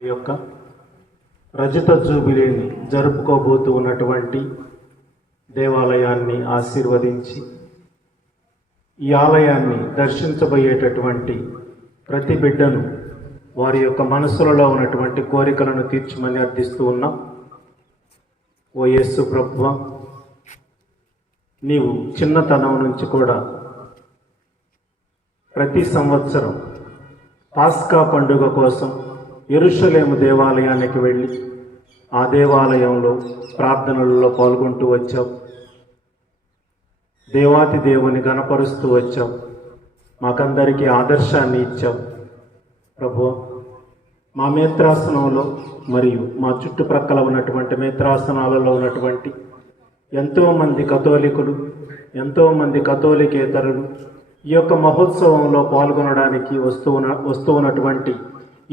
యొక్క రజత జూబిలీని జరుపుకోబోతూ ఉన్నటువంటి దేవాలయాన్ని ఆశీర్వదించి ఈ ఆలయాన్ని దర్శించబోయేటటువంటి ప్రతి బిడ్డను వారి యొక్క మనసులలో ఉన్నటువంటి కోరికలను తీర్చమని అర్థిస్తూ ఉన్నాం. ఓ యేసు ప్రభువా, నీవు చిన్నతనం నుంచి కూడా ప్రతి సంవత్సరం పాస్కా పండుగ కోసం యెరూషలేము దేవాలయానికి వెళ్ళి ఆ దేవాలయంలో ప్రార్థనలలో పాల్గొంటూ వచ్చావు. దేవాతి దేవుని గణపరుస్తూ వచ్చావు. మాకందరికీ ఆదర్శాన్ని ఇచ్చావు. ప్రభువా, మా మేత్రాసనంలో మరియు మా చుట్టుప్రక్కల ఉన్నటువంటి మేత్రాసనాలలో ఉన్నటువంటి ఎంతోమంది కథోలికులు, ఎంతోమంది కథోలికేతరులు ఈ యొక్క మహోత్సవంలో పాల్గొనడానికి వస్తూ ఉన్నటువంటి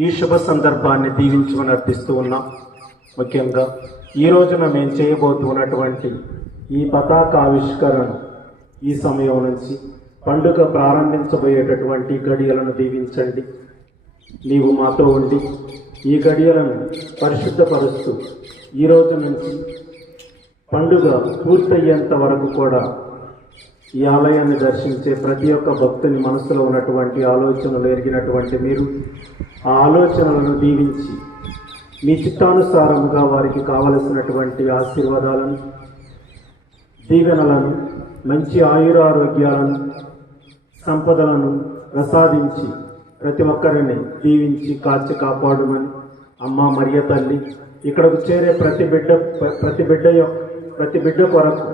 ఈ శుభ సందర్భాన్ని దీవించమని అర్థిస్తూ ఉన్నాం. ముఖ్యంగా ఈ రోజున మేము చేయబోతున్నటువంటి ఈ పతాక ఆవిష్కరణ ఈ సమయం నుంచి పండుగ ప్రారంభించబోయేటటువంటి గడియలను దీవించండి. నీవు మాతో ఉండి ఈ గడియలను పరిశుద్ధపరుస్తూ ఈ రోజు నుంచి పండుగ పూర్తయ్యేంత వరకు కూడా ఈ ఆలయాన్ని దర్శించే ప్రతి ఒక్క భక్తుని మనసులో ఉన్నటువంటి ఆలోచనలు ఎరిగినటువంటి మీరు ఆ ఆలోచనలను దీవించి మీ చిత్తానుసారముగా వారికి కావలసినటువంటి ఆశీర్వాదాలను, దీవెనలను, మంచి ఆయురారోగ్యాలను, సంపదలను ప్రసాదించి ప్రతి ఒక్కరిని దీవించి కాచి కాపాడుమని అమ్మ మరియ తల్లి ఇక్కడకు చేరే ప్రతి బిడ్డ కొరకు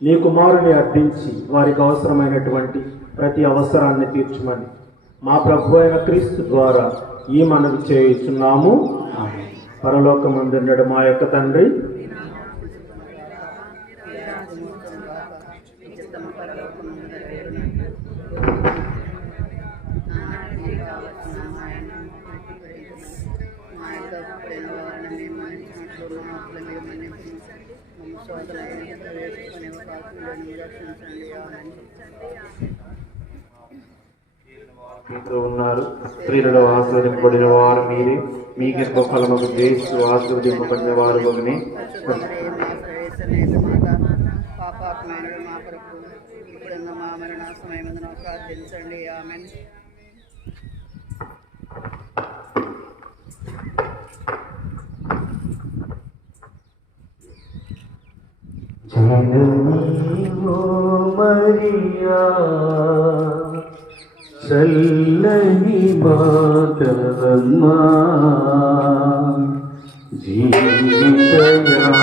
నీ కుమారుని అర్థించి వారికి అవసరమైనటువంటి ప్రతి అవసరాన్ని తీర్చమని మా ప్రభు అయిన క్రీస్తు ద్వారా ఈ మనవి చేయుచున్నాము. పరలోకమందున్నడు మా యొక్క తండ్రి, మీతో ఉన్నారు. స్త్రీలలో ఆశీర్వదింపబడిన వారు మీరే, మీ గర్భ ఫలముకు యేసు ఆశీర్వదింపబడిన వారు వలనే. మా మరణ సమయమందున ప్రార్థించండి. ఆమేన్. జననీవో మరియా, చల్లని మాతరమ్మా, జీవితయానం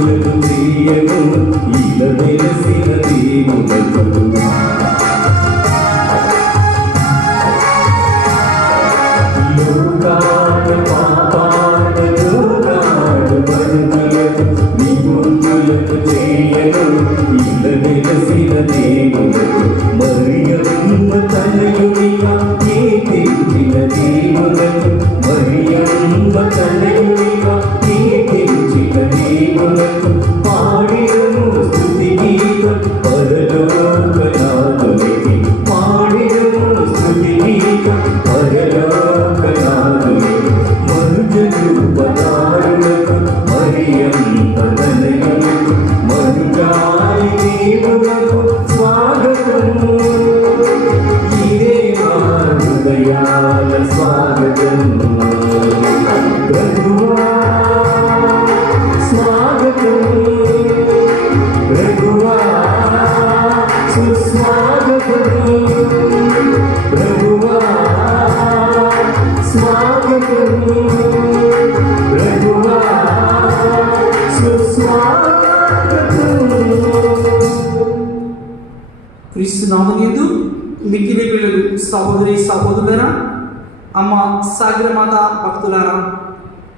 తనయులను చేయను ఇలా వెలసిన దేవులకు లోకాల పాపాల లోకాలు మరుమలను నిగుంతులకు చేయను ఇలా వెలసిన దేవులకు మరియమ్మ తనయునిగా కీర్తించిన దేవులకు మరియమ్మ తనయునిగా కీర్తించిన దేవులకు పాడినము స్తుతి గీతం పరలోకనాథునికి పాడినము స్తుతి గీతం పరలోకనాథునికి మనుజను పదారులకు మరియమ్మ తనయులకు మనుజాయి దేవులకు స్వాగతము ఇదే మా హృదయాల స్వాగతం ప్రభువా స్వాగతం ప్రభువా సుస్వాగతం ప్రభువా స్వాగతం ప్రభువా క్రీస్తు నామమునందు మిక్కిలి ప్రియులు సహోదరి సహోదరులారా, అమ్మ సాగరమాత భక్తులారా,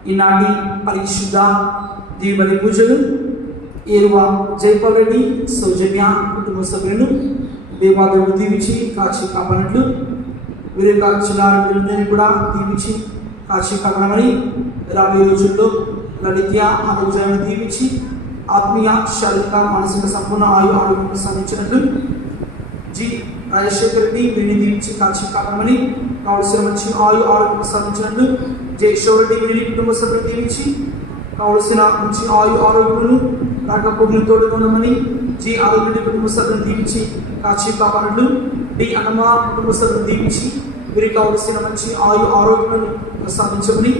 ఈనాటి పరిశుద్ధ దీవెన పూజలు ఏరువ జైపాల్ రెడ్డి సౌజన్య కుటుంబ సభ్యులను దేవాదేవుడు దీవించి కాచి కాపాడినట్లు వీరి యొక్క చిన్నారులందరినీ కూడా దీవించి కాచి కాపాడమని రాబోయే రోజుల్లో లలిత్య ఆరోగ్యాన్ని దీవించి ఆత్మీయ శారీరక మానసిక సంపూర్ణ ఆరోగ్యం ప్రసాదించినట్లు జి రాజశేఖర్ రెడ్డి వీరిని దీవించి కాచి కాపాడమని కావలసిన మంచి ఆరోగ్యం ప్రసాదించినట్లు జై రెడ్డి వీరిని కుటుంబ సభ్యులు దీవించి కావలసిన మంచి ఆరోగ్యములను రాకపోకలను తోడుకొనమని జి ఆరోగ్య కుటుంబ సభ్యులను దీవించి కాచి కాపాడలు డి అన్నమ్మ కుటుంబ సభ్యులను దీవించి వీరికి కావలసిన మంచి ఆరోగ్యములను ప్రసాదించమని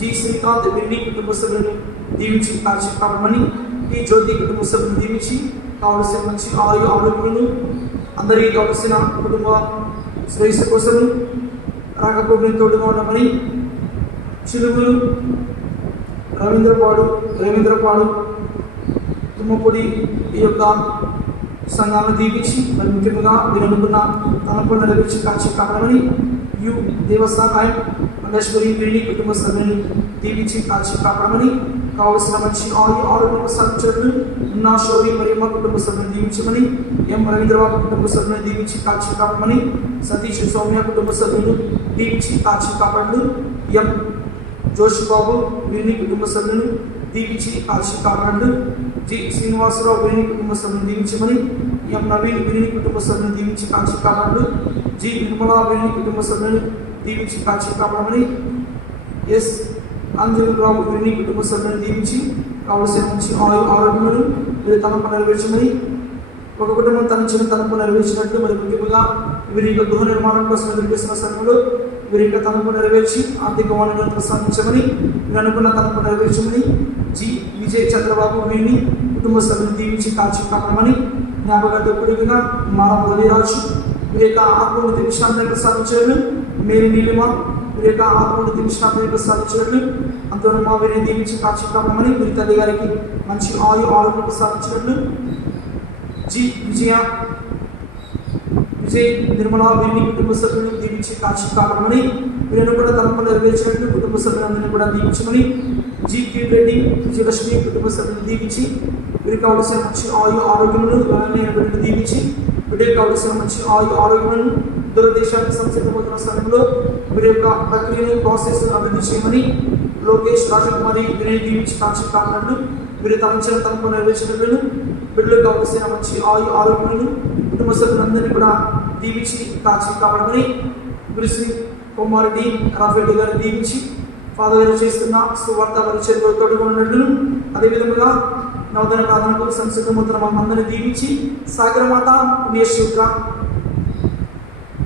జి శ్రీకాంత్ వీరిని కుటుంబ సభ్యులను దీవించి కాచి కాపాడమని డి జ్యోతి కుటుంబ సభ్యులను దీవించి కావలసిన మంచి ఆరోగ్యములను అందరికీ కావలసిన కుటుంబ శ్రేయస్సు కోసం రాకపోకలను తోడుగా ఉండమని చిలుగులు రవీంద్రపాడు తుమ్మపొడి ఈ యొక్క సంఘాన్ని దీవించి మరి ముఖ్యంగా మీరు అనుకున్న తనపై నెరవేర్చి కాచి కాపాడమని యు దేవసహాయం మల్లేశ్వరి వీరిని కుటుంబ సభ్యులను దీవించి కాచి కాపాడమని కావలసిన మంచి ఆరోగ్యం ప్రసాదించినట్లు ఉన్న శౌరి మరియు మా కుటుంబ సభ్యులను దీవించమని ఎం రవీంద్రబాబు కుటుంబ సభ్యులను దీవించి కాచి కాపాడమని సతీష్ సౌమ్య కుటుంబ సభ్యులను దీవించి కాచి కాపాడలు ఎం జోషిబాబు వీరిని కుటుంబ సభ్యులను దీవించి కాచి కాపాడలు జి శ్రీనివాసరావు వీరిని కుటుంబ సభ్యులను దీవించమని ఎం నవీన్ వీరిని కుటుంబ సభ్యులను దీవించి కాచి కాపాడలు జి నిర్మలా వీరిని కుటుంబ సభ్యులను దీవించి కాచి కాపాడమని ఎస్ అంజలిరావు వీరిని కుటుంబ సభ్యులను దీవించి కావలసిన మంచి ఆరోగ్యములను వీరి తనపు నెరవేర్చమని ఒక కుటుంబం తన చిన్న తనపు నెరవేర్చినట్లు మరి ముఖ్యంగా వీరి యొక్క గృహ నిర్మాణం కోసం ఎదురుచేస్తున్న సమయంలో వీరి యొక్క తనపు నెరవేర్చి ఆర్థిక వనరులను ప్రసాదించమని వీరు అనుకున్న తనపు నెరవేర్చమని జి విజయ్ చంద్రబాబు వీరిని కుటుంబ సభ్యులను దీవించి కాచి కాపాడమని జ్ఞాపకగా మారా మురళీరాజు వీరి యొక్క ఆత్మను విశ్రాంతిని ప్రసాదించడం మేరీ నీలిమ వీరి యొక్క ఆత్మను విశ్రాంతిని ప్రసాదించినట్లు అంతవరకు మా వీరిని దీవించి కాచి కాపాడమని వీరి తల్లి గారికి మంచి ఆరోగ్యం ప్రసాదించినట్లు జి విజయ్ నిర్మలా వీరిని కుటుంబ సభ్యులను దీవించి కాచి కాపాడమని వీరిని కూడా తనపు నెరవేర్చినట్లు కుటుంబ సభ్యులందరినీ కూడా దీవించమని జి కిరణ్ రెడ్డి విజయలక్ష్మి కుటుంబ సభ్యులను దీవించి వీరికి కావలసిన మంచి ఆరోగ్యములను వీరిని దీవించి వీరికి కావలసిన మంచి ఆరోగ్యములను దూరదేశానికి సంసిద్ధమవుతున్న సమయంలో వీరి యొక్క ప్రక్రియను ప్రాసెస్ అభివృద్ధి చేయమని లోకేష్ రాజకుమారి వీరిని దీవించి కాచి కాపాడలు వీరి తలంచిన తనకు నెరవేర్చినట్లను బిడ్డలకు కావలసిన మంచి ఆరోగ్యములను కుటుంబ సభ్యులందరినీ కూడా దీవించి కాచి కాపాడమని గురుశ్రీ కుమారెడ్డి రాఫెడ్డి గారిని దీవించి ఫాదర్ గారు చేస్తున్న సువార్త పరిచయంలో తోడుగా ఉన్నట్లు అదేవిధంగా నవదన ప్రార్థనకు సంసిద్ధమవుతున్న మమ్మల్ని దీవించి సాగరమాత పుణ్యశూద్ర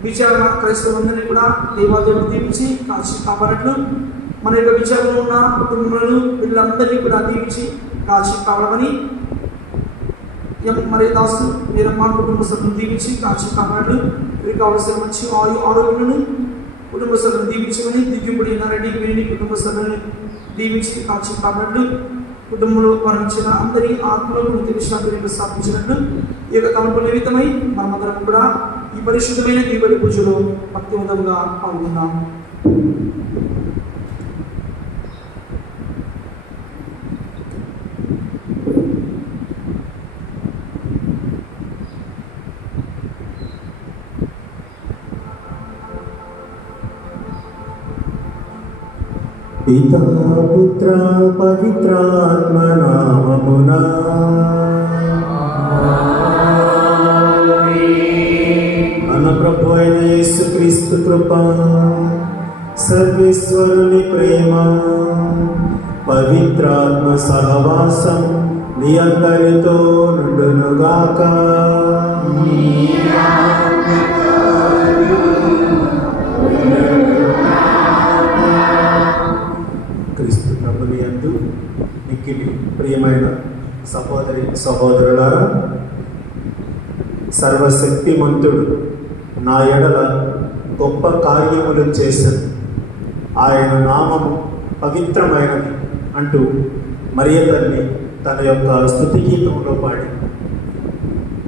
విచారణ క్రైస్తవులందరినీ కూడా దేవాదేవుడు దీవించి కాచి కాపాడట్లు మన యొక్క విచారణలో ఉన్న కుటుంబాలను వీళ్ళందరినీ కూడా దీవించి కాచి కాపాడమని మరి దాసు వీరమ్మ కుటుంబ సభ్యులను దీవించి కాచి కాపాడలు వీరికి కావలసిన మంచి ఆరోగ్యములను కుటుంబ సభ్యులను దీవించమని దిగ్గుబడి నారెడ్డి వీరిని కుటుంబ సభ్యులను దీవించి కాచి కాపాడలు కుటుంబంలో మరణించిన అందరి ఆత్మలకు నిత్య విశ్రాంతిని ప్రసాదించినట్లు ఈ యొక్క తలంపు నిమిత్తమై మనమందరం కూడా ఈ పరిశుద్ధమైన దీపావళి పూజలో భక్తివంతంగా పాల్గొన్నాం. పితా పుత్ర పవిత్రాత్మ నామమునా మన ప్రభు అయిన యేసుక్రీస్తు కృప, సర్వేశ్వరుని ప్రేమ, పవిత్రాత్మ సహవాసం మీ అందరితో నుండునుగాక. క్రీస్తు ప్రభుని యందు మిక్కిలి ప్రియమైన సహోదరి సహోదరులారా, సర్వశక్తిమంతుడు నా ఎడల గొప్ప కార్యములు చేశాను, ఆయన నామము పవిత్రమైనది అంటూ మరియ తల్లి తన యొక్క స్తుతి గీతంలో పాడి,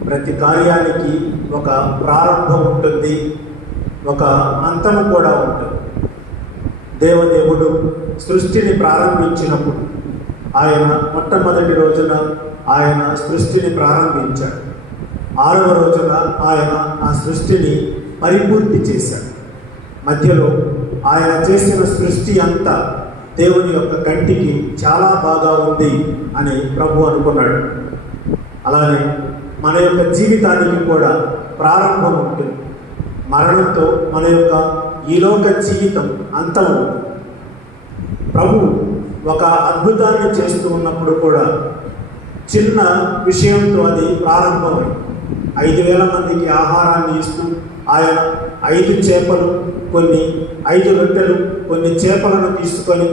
ప్రతి కార్యానికి ఒక ప్రారంభం ఉంటుంది, ఒక అంతము కూడా ఉంటుంది. దేవదేవుడు సృష్టిని ప్రారంభించినప్పుడు ఆయన మొట్టమొదటి రోజున ఆయన సృష్టిని ప్రారంభించాడు. 6వ రోజున ఆయన ఆ సృష్టిని పరిపూర్తి చేశాడు. మధ్యలో ఆయన చేసిన సృష్టి అంతా దేవుని యొక్క కంటికి చాలా బాగా ఉంది అని ప్రభు అనుకున్నాడు. అలానే మన యొక్క జీవితానికి కూడా ప్రారంభం ఉంటుంది. మరణంతో మన యొక్క ఈలోక జీవితం అంతం అవుతుంది. ప్రభు ఒక అద్భుతాన్ని చేస్తూ ఉన్నప్పుడు కూడా చిన్న విషయంతో అది ప్రారంభమైంది. 5,000 మందికి ఆహారాన్ని ఇస్తూ ఆయన 5 చేపలు, కొన్ని 5 రొట్టెలు, కొన్ని చేపలను తీసుకొని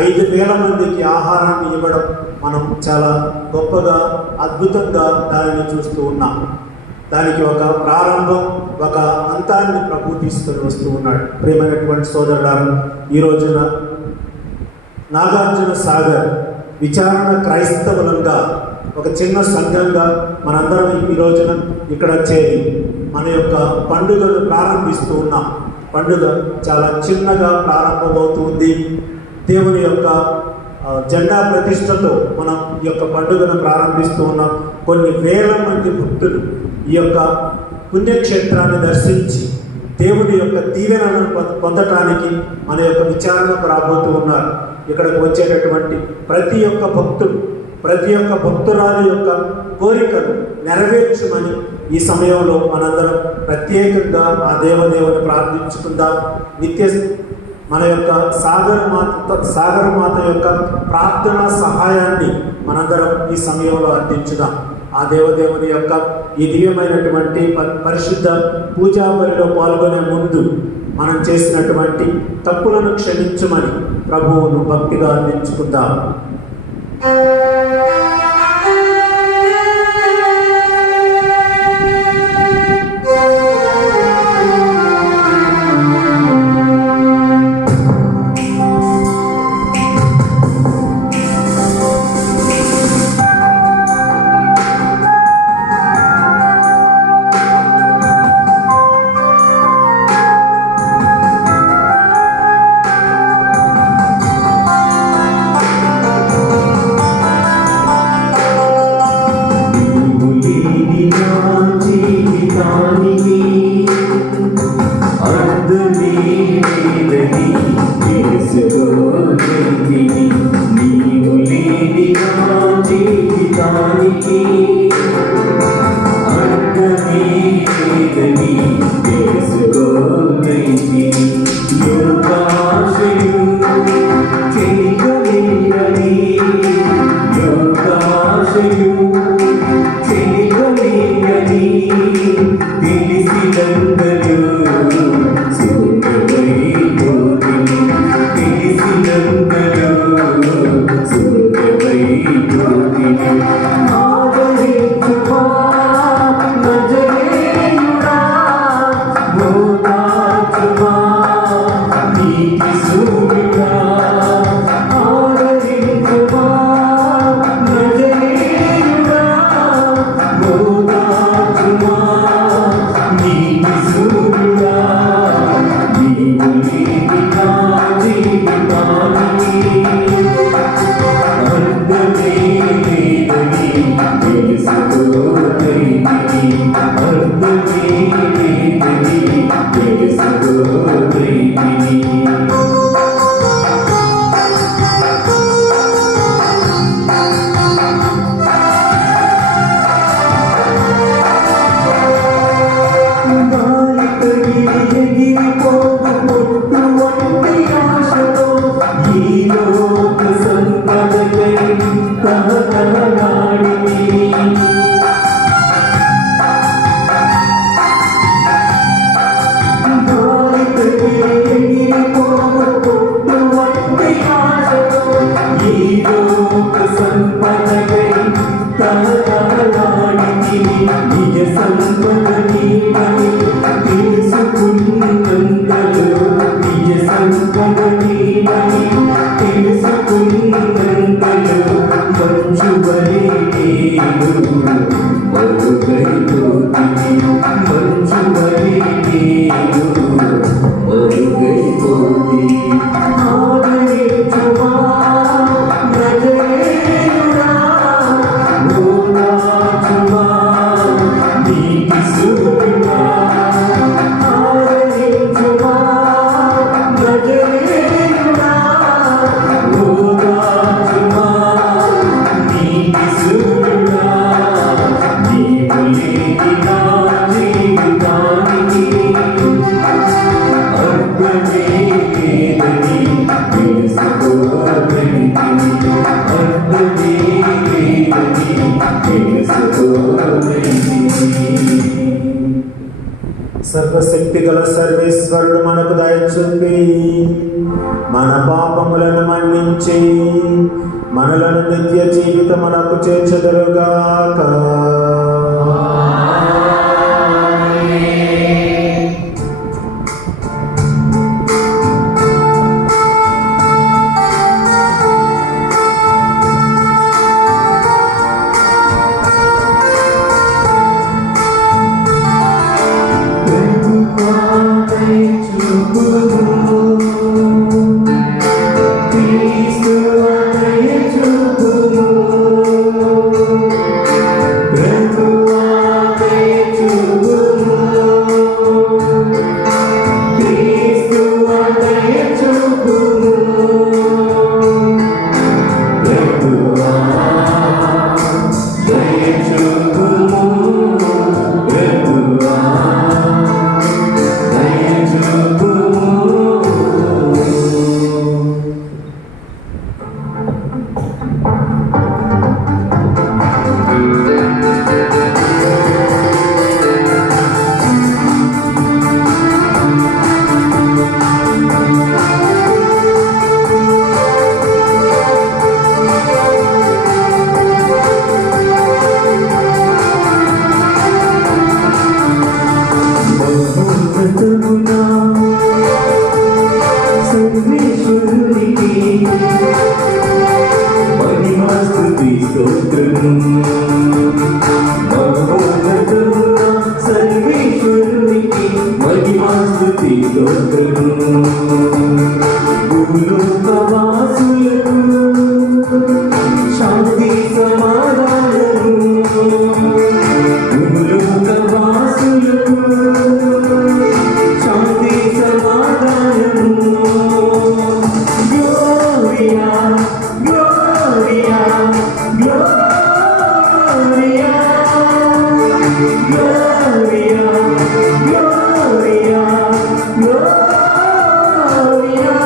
5,000 మందికి ఆహారాన్ని ఇవ్వడం మనం చాలా గొప్పగా, అద్భుతంగా దానిని చూస్తూ ఉన్నాం. దానికి ఒక ప్రారంభం, ఒక అంతాన్ని ప్రభు తీసుకొని వస్తూ ఉన్నాడు. ప్రియమైనటువంటి సోదరులారా, ఈ రోజున నాగార్జున సాగర్ విచారణ క్రైస్తవులంగా ఒక చిన్న సంఘంగా మనందరం ఈ రోజున ఇక్కడ చేరి మన యొక్క పండుగను ప్రారంభిస్తూ ఉన్నాం. పండుగ చాలా చిన్నగా ప్రారంభమవుతుంది. దేవుని యొక్క జెండా ప్రతిష్టతో మనం ఈ యొక్క పండుగను ప్రారంభిస్తూ ఉన్నాం. కొన్ని వేల మంది భక్తులు ఈ యొక్క పుణ్యక్షేత్రాన్ని దర్శించి దేవుని యొక్క దీవెనలను పొందటానికి మన యొక్క విచారణకు రాబోతూ ఉన్నారు. ఇక్కడికి వచ్చేటటువంటి ప్రతి ఒక్క భక్తుడు, ప్రతి ఒక్క భక్తురాలు యొక్క కోరికను నెరవేర్చమని ఈ సమయంలో మనందరం ప్రత్యేకంగా ఆ దేవదేవుని ప్రార్థించుకుందాం. మన యొక్క సాగర మాత యొక్క ప్రార్థనా సహాయాన్ని మనందరం ఈ సమయంలో అందించుదాం. ఆ దేవదేవుని యొక్క ఈ దివ్యమైనటువంటి పరిశుద్ధ పూజా బలిలో పాల్గొనే ముందు మనం చేసినటువంటి తప్పులను క్షమించమని ప్రభువును భక్తిగా అందించుకుందాం. Amen. తహతహలాడిని సంపదగై తహతహలాడిని నిజ సంపదని తెలుసుకున్నంతలో నిజ సంపదని తెలుసుకున్నంతలో మంచువలే నేను మరుగైపోతిని మంచువలే నేను మరుగైపోతి ఆదరించుమా నజరేయుడా ఓదార్చుమా నీతి సూర్యుడా ఆదరించుమా నజరేయుడా ఓదార్చుమా నీతి సూర్యుడా నీవు లేని నా జీవితానికి అర్థమే లేదని తెలుసుకోగలిగితిని అర్థమే లేదని తెలుసుకోగలిగితిని సర్వశక్తి గల సర్వేశ్వరుడు మనకు దయచూపి మన పాపములను మన్నించి మనలను నిత్య జీవితమునకు చేర్చుదురుగాక. శాంతి సమాధానము భూలోకవాసులకు శాంతి సమాధానము gloria gloria gloria gloria gloria gloria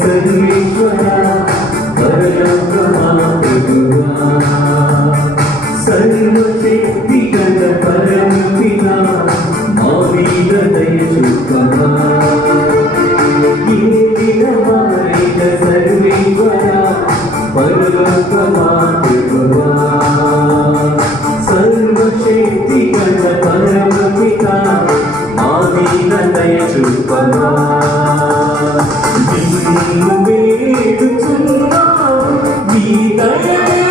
సర్వేశ్వరా పరలోకమా ప్రభువా సర్వశక్తి గల పరమపితా మా మీద దయ చూపవా ఏలినవారైన సర్వేశ్వరా పరలోకమా ప్రభువా సర్వశక్తి గల పరమపితా మా మీద దయ చూపవా నిన్ను వేడుచున్నాను నీ దయనే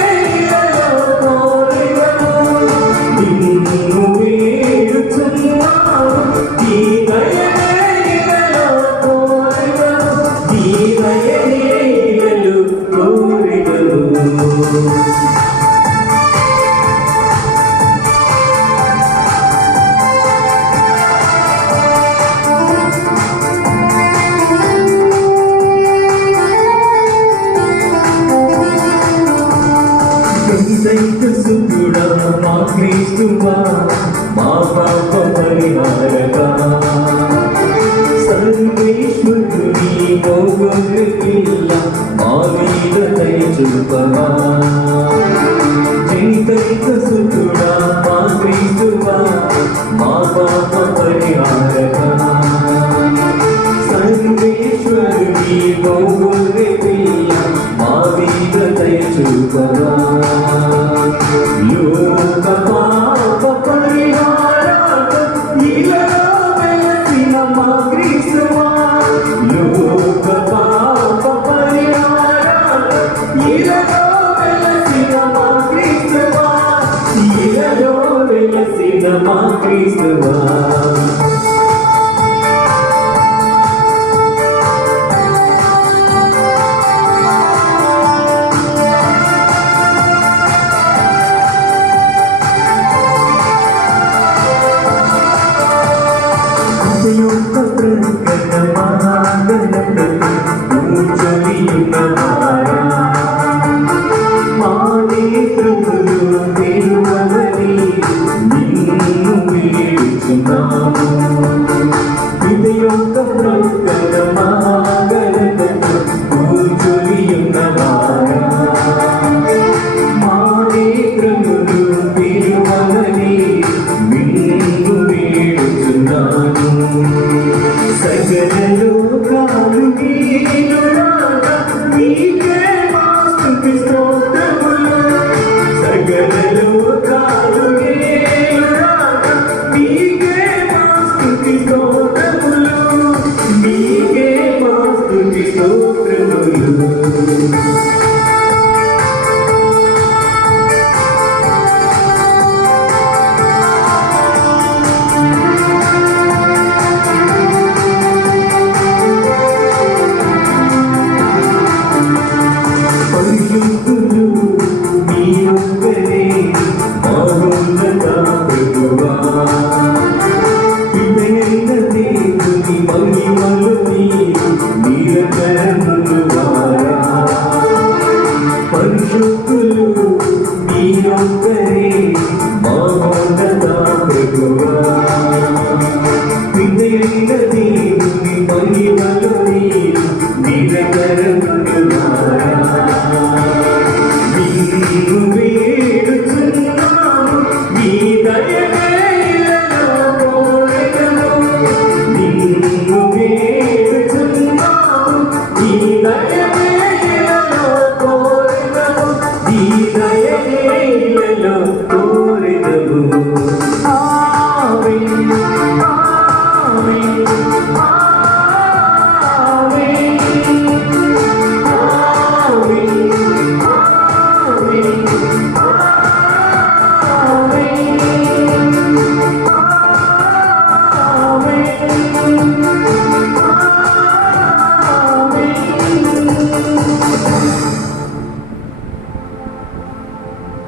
కోరెదను క్రీస్తువా మా పాప పరిహారక సర్వేశ్వరుని మోగొర్రె పిల్ల మా మీద దయ చూపవా జనితైక సుతుడా మా క్రీస్తువా మా పాప పరిహారక సర్వేశ్వరుని మోగొర్రె పిల్ల మా మీద దయ చూపవా లోక పాప పరిహారక ఇలలో వెలసిన మా క్రీస్తువా లోక పాప పరిహారక ఇలలో వెలసిన మా క్రీస్తువా ఇలలో వెలసిన మా క్రీస్తువా యొక్క ప్రకట మహాగణపతి కూర్చొనియున్నవారా మా నేత్రములు తెరువవని నిన్ను వేడుచున్నాము ఇది యొక్క ప్రకట మహాగణపతి కూర్చొనియున్నవారా మా నేత్రములు తెరువవని నిన్ను వేడుచున్నాము సకల లోకాలు నీనురాగా నీకే మా స్తుతి స్తోత్రములు సకల లోకాలు నీనురాగా నీకే మా స్తుతి స్తోత్రములు నీకే మా స్తుతి స్తోత్రములు పరిశుద్ధులు నీవొక్కరే మహోన్నత ప్రభువా ఇదైన దేవుని మహిమలు నిరతరములువారా పరిశుద్ధులు నీవొక్కరే మహోన్నత ప్రభువా ఇదైన దేవుని మహిమలు నిరతరములువారా నిన్ను వేడుచున్నాము నీ దయగైలలో కోరెదము నిన్ను వేడుచున్నాము నీ దయగైలలో కోరెదము నీ దయగైలలో కోరెదము ఆమేన్ ఆమేన్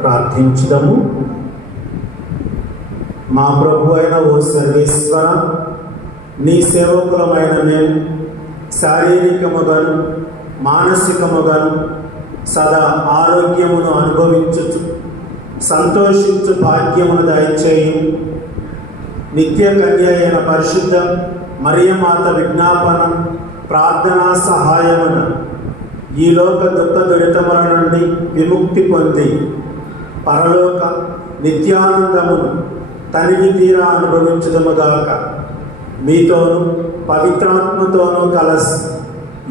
ప్రార్థించుదాము. మా ప్రభు అయిన ఓ సర్వేశ్వర, నీ సేవకులమైన మేము శారీరకముగాను మానసికముగాను సదా ఆరోగ్యమును అనుభవించుచు సంతోషించు భాగ్యమును దయచేయు. నిత్య కన్య అయిన పరిశుద్ధ మరియమాత విజ్ఞాపన ప్రార్థనా సహాయమున ఈ లోక దుఃఖ దురితముల నుండి విముక్తి పొంది పరలోక నిత్యానందమును తనివి తీరా అనుభవించుదముగాక. మీతోను పవిత్రాత్మతోనూ కలసి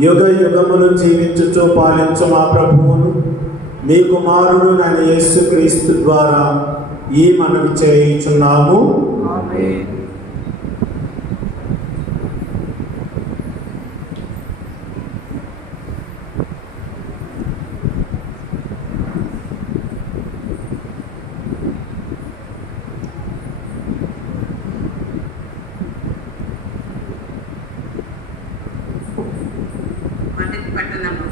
యుగ యుగములు జీవించుచు పాలించు మా ప్రభువును మీ కుమారుడు నన్ను యేసుక్రీస్తు ద్వారా ఈ మనవి చేయుచున్నాము. ఆమేన్. మొదటి పట్టణము.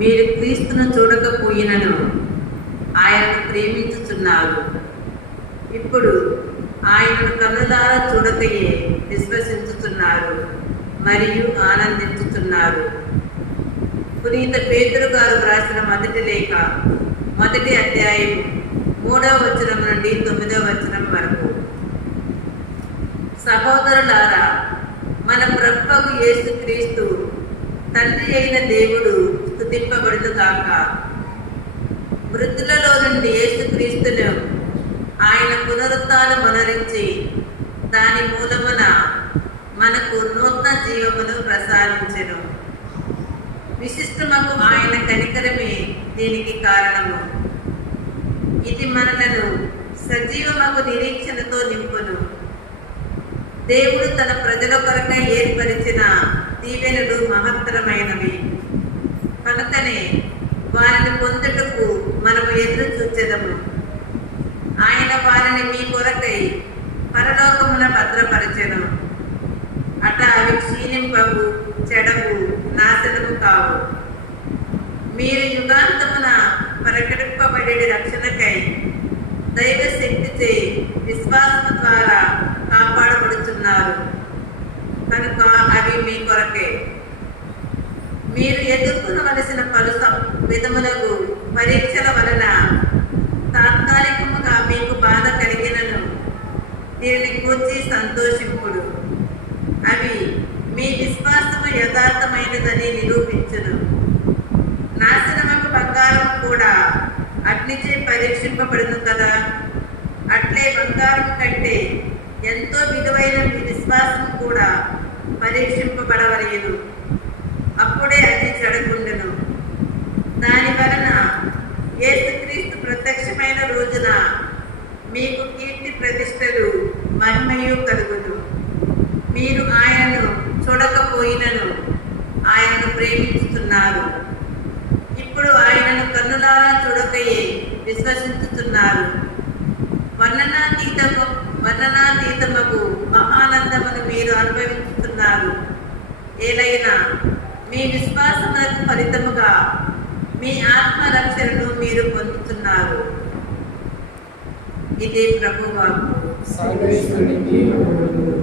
మీరు క్రీస్తును చూడకపోయినను ఆయనను ప్రేమించుచున్నారు. ఇప్పుడు ఆయనను కన్నులారా చూడకయే విశ్వసించుచున్నారు మరియు ఆనందించుచున్నారు. పునీత పేతురు గారు వ్రాసిన మొదటి లేఖ, మొదటి అధ్యాయం 3వ వచనం నుండి 9వ వచనం వరకు. సహోదరులారా, మన ప్రభువు యేసుక్రీస్తు తండ్రి అయిన దేవుడు స్తుతింపబడునుగాక. మృతులలో నుండి యేసుక్రీస్తును ఆయన పునరుత్థానం మనరించి దాని మూలమున మనకు నూతన జీవమును ప్రసాదించెను. విశిష్టమగు ఆయన కనికరమే దీనికి కారణము. ఇది మనలను సజీవమగు నిరీక్షణతో నింపును. దేవుడు తన ప్రజల కొరకై ఏర్పరిచిన దీవెనలు మహత్తరమైనవి. కనుకనే వారిని పొందుటకు మనము ఎదురు చూచెదము. ఆయన వారిని మీ కొరకై పరలోకమున భద్రపరచెను. అట అవి క్షీణింపవు, చెడవు, నాశనము కావు. మీరు యుగాంతమున ప్రకటింపబడే రక్షణకై దైవ శక్తిచే విశ్వాసము ద్వారా కాపాడబడుతున్నారు. కనుక అవి మీ కొరకే. మీరు ఎదుర్కొనవలసిన పలు విధములకు పరీక్షల వలన తాత్కాలికముగా మీకు బాధ కలిగినను దీనిని కూర్చి సంతోషింపుడు. అవి మీ విశ్వాసము యథార్థమైనదని నిరూపించును. నాశనమకు బంగారం కూడా అగ్నిచే పరీక్షింపబడును కదా. అట్లే బంగారం కంటే ఎంతో విలువైన మీ విశ్వాసం కూడా పరీక్షింపబడవలెను. అప్పుడే అది చెడకుండును. దాని వలన యేసుక్రీస్తు ప్రత్యక్షమైన రోజున మీకు కీర్తి ప్రతిష్టలు మహిమయు కలుగును. మీరు ఆయనను చూడకపోయినను ఆయనను ప్రేమించుతున్నారు. ఇప్పుడు ఆయనను కన్నులారా చూడకయే విశ్వసించుతున్నారు. వర్ణనాతీతమకు మహానందమును మీరు అనుభవించుతున్నారు. ఏలైనా మీ విశ్వాసములకు ఫలితముగా మీ ఆత్మరక్షణను మీరు పొందుతున్నారు. ఇదే ప్రభువాకు. సర్వేశ్వరునికి వందనములు.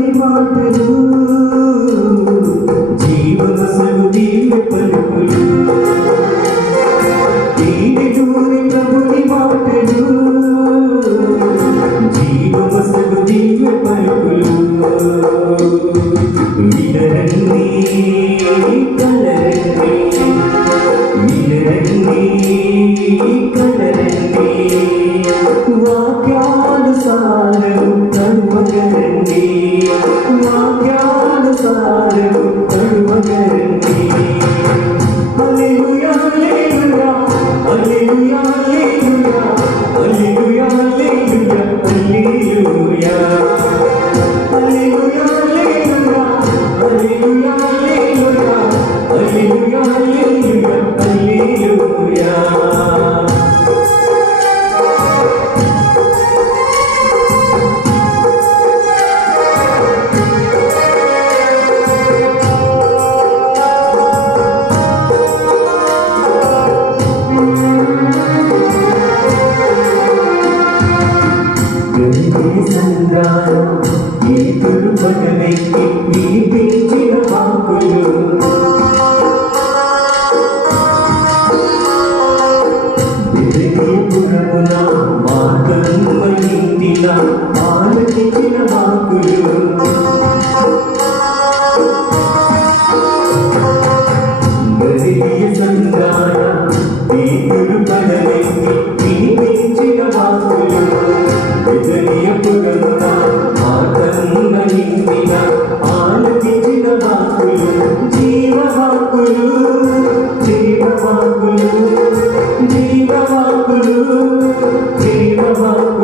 జీవవాకులు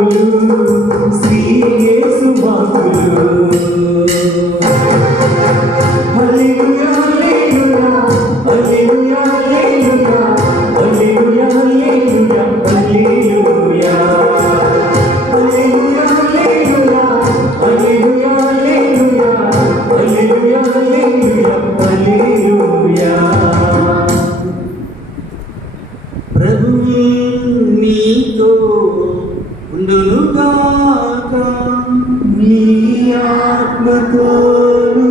శ్రీ యేసు వాక్కులు. హల్లెలూయా హల్లెలూయా హల్లెలూయా హల్లెలూయా హల్లెలూయా హల్లెలూయా హల్లెలూయా హల్లెలూయా హల్లెలూయా హల్లెలూయా హల్లెలూయా హల్లెలూయా హల్లెలూయా. ప్రభువు నీతో ఉండునుగాక, నీ ఆత్మతోను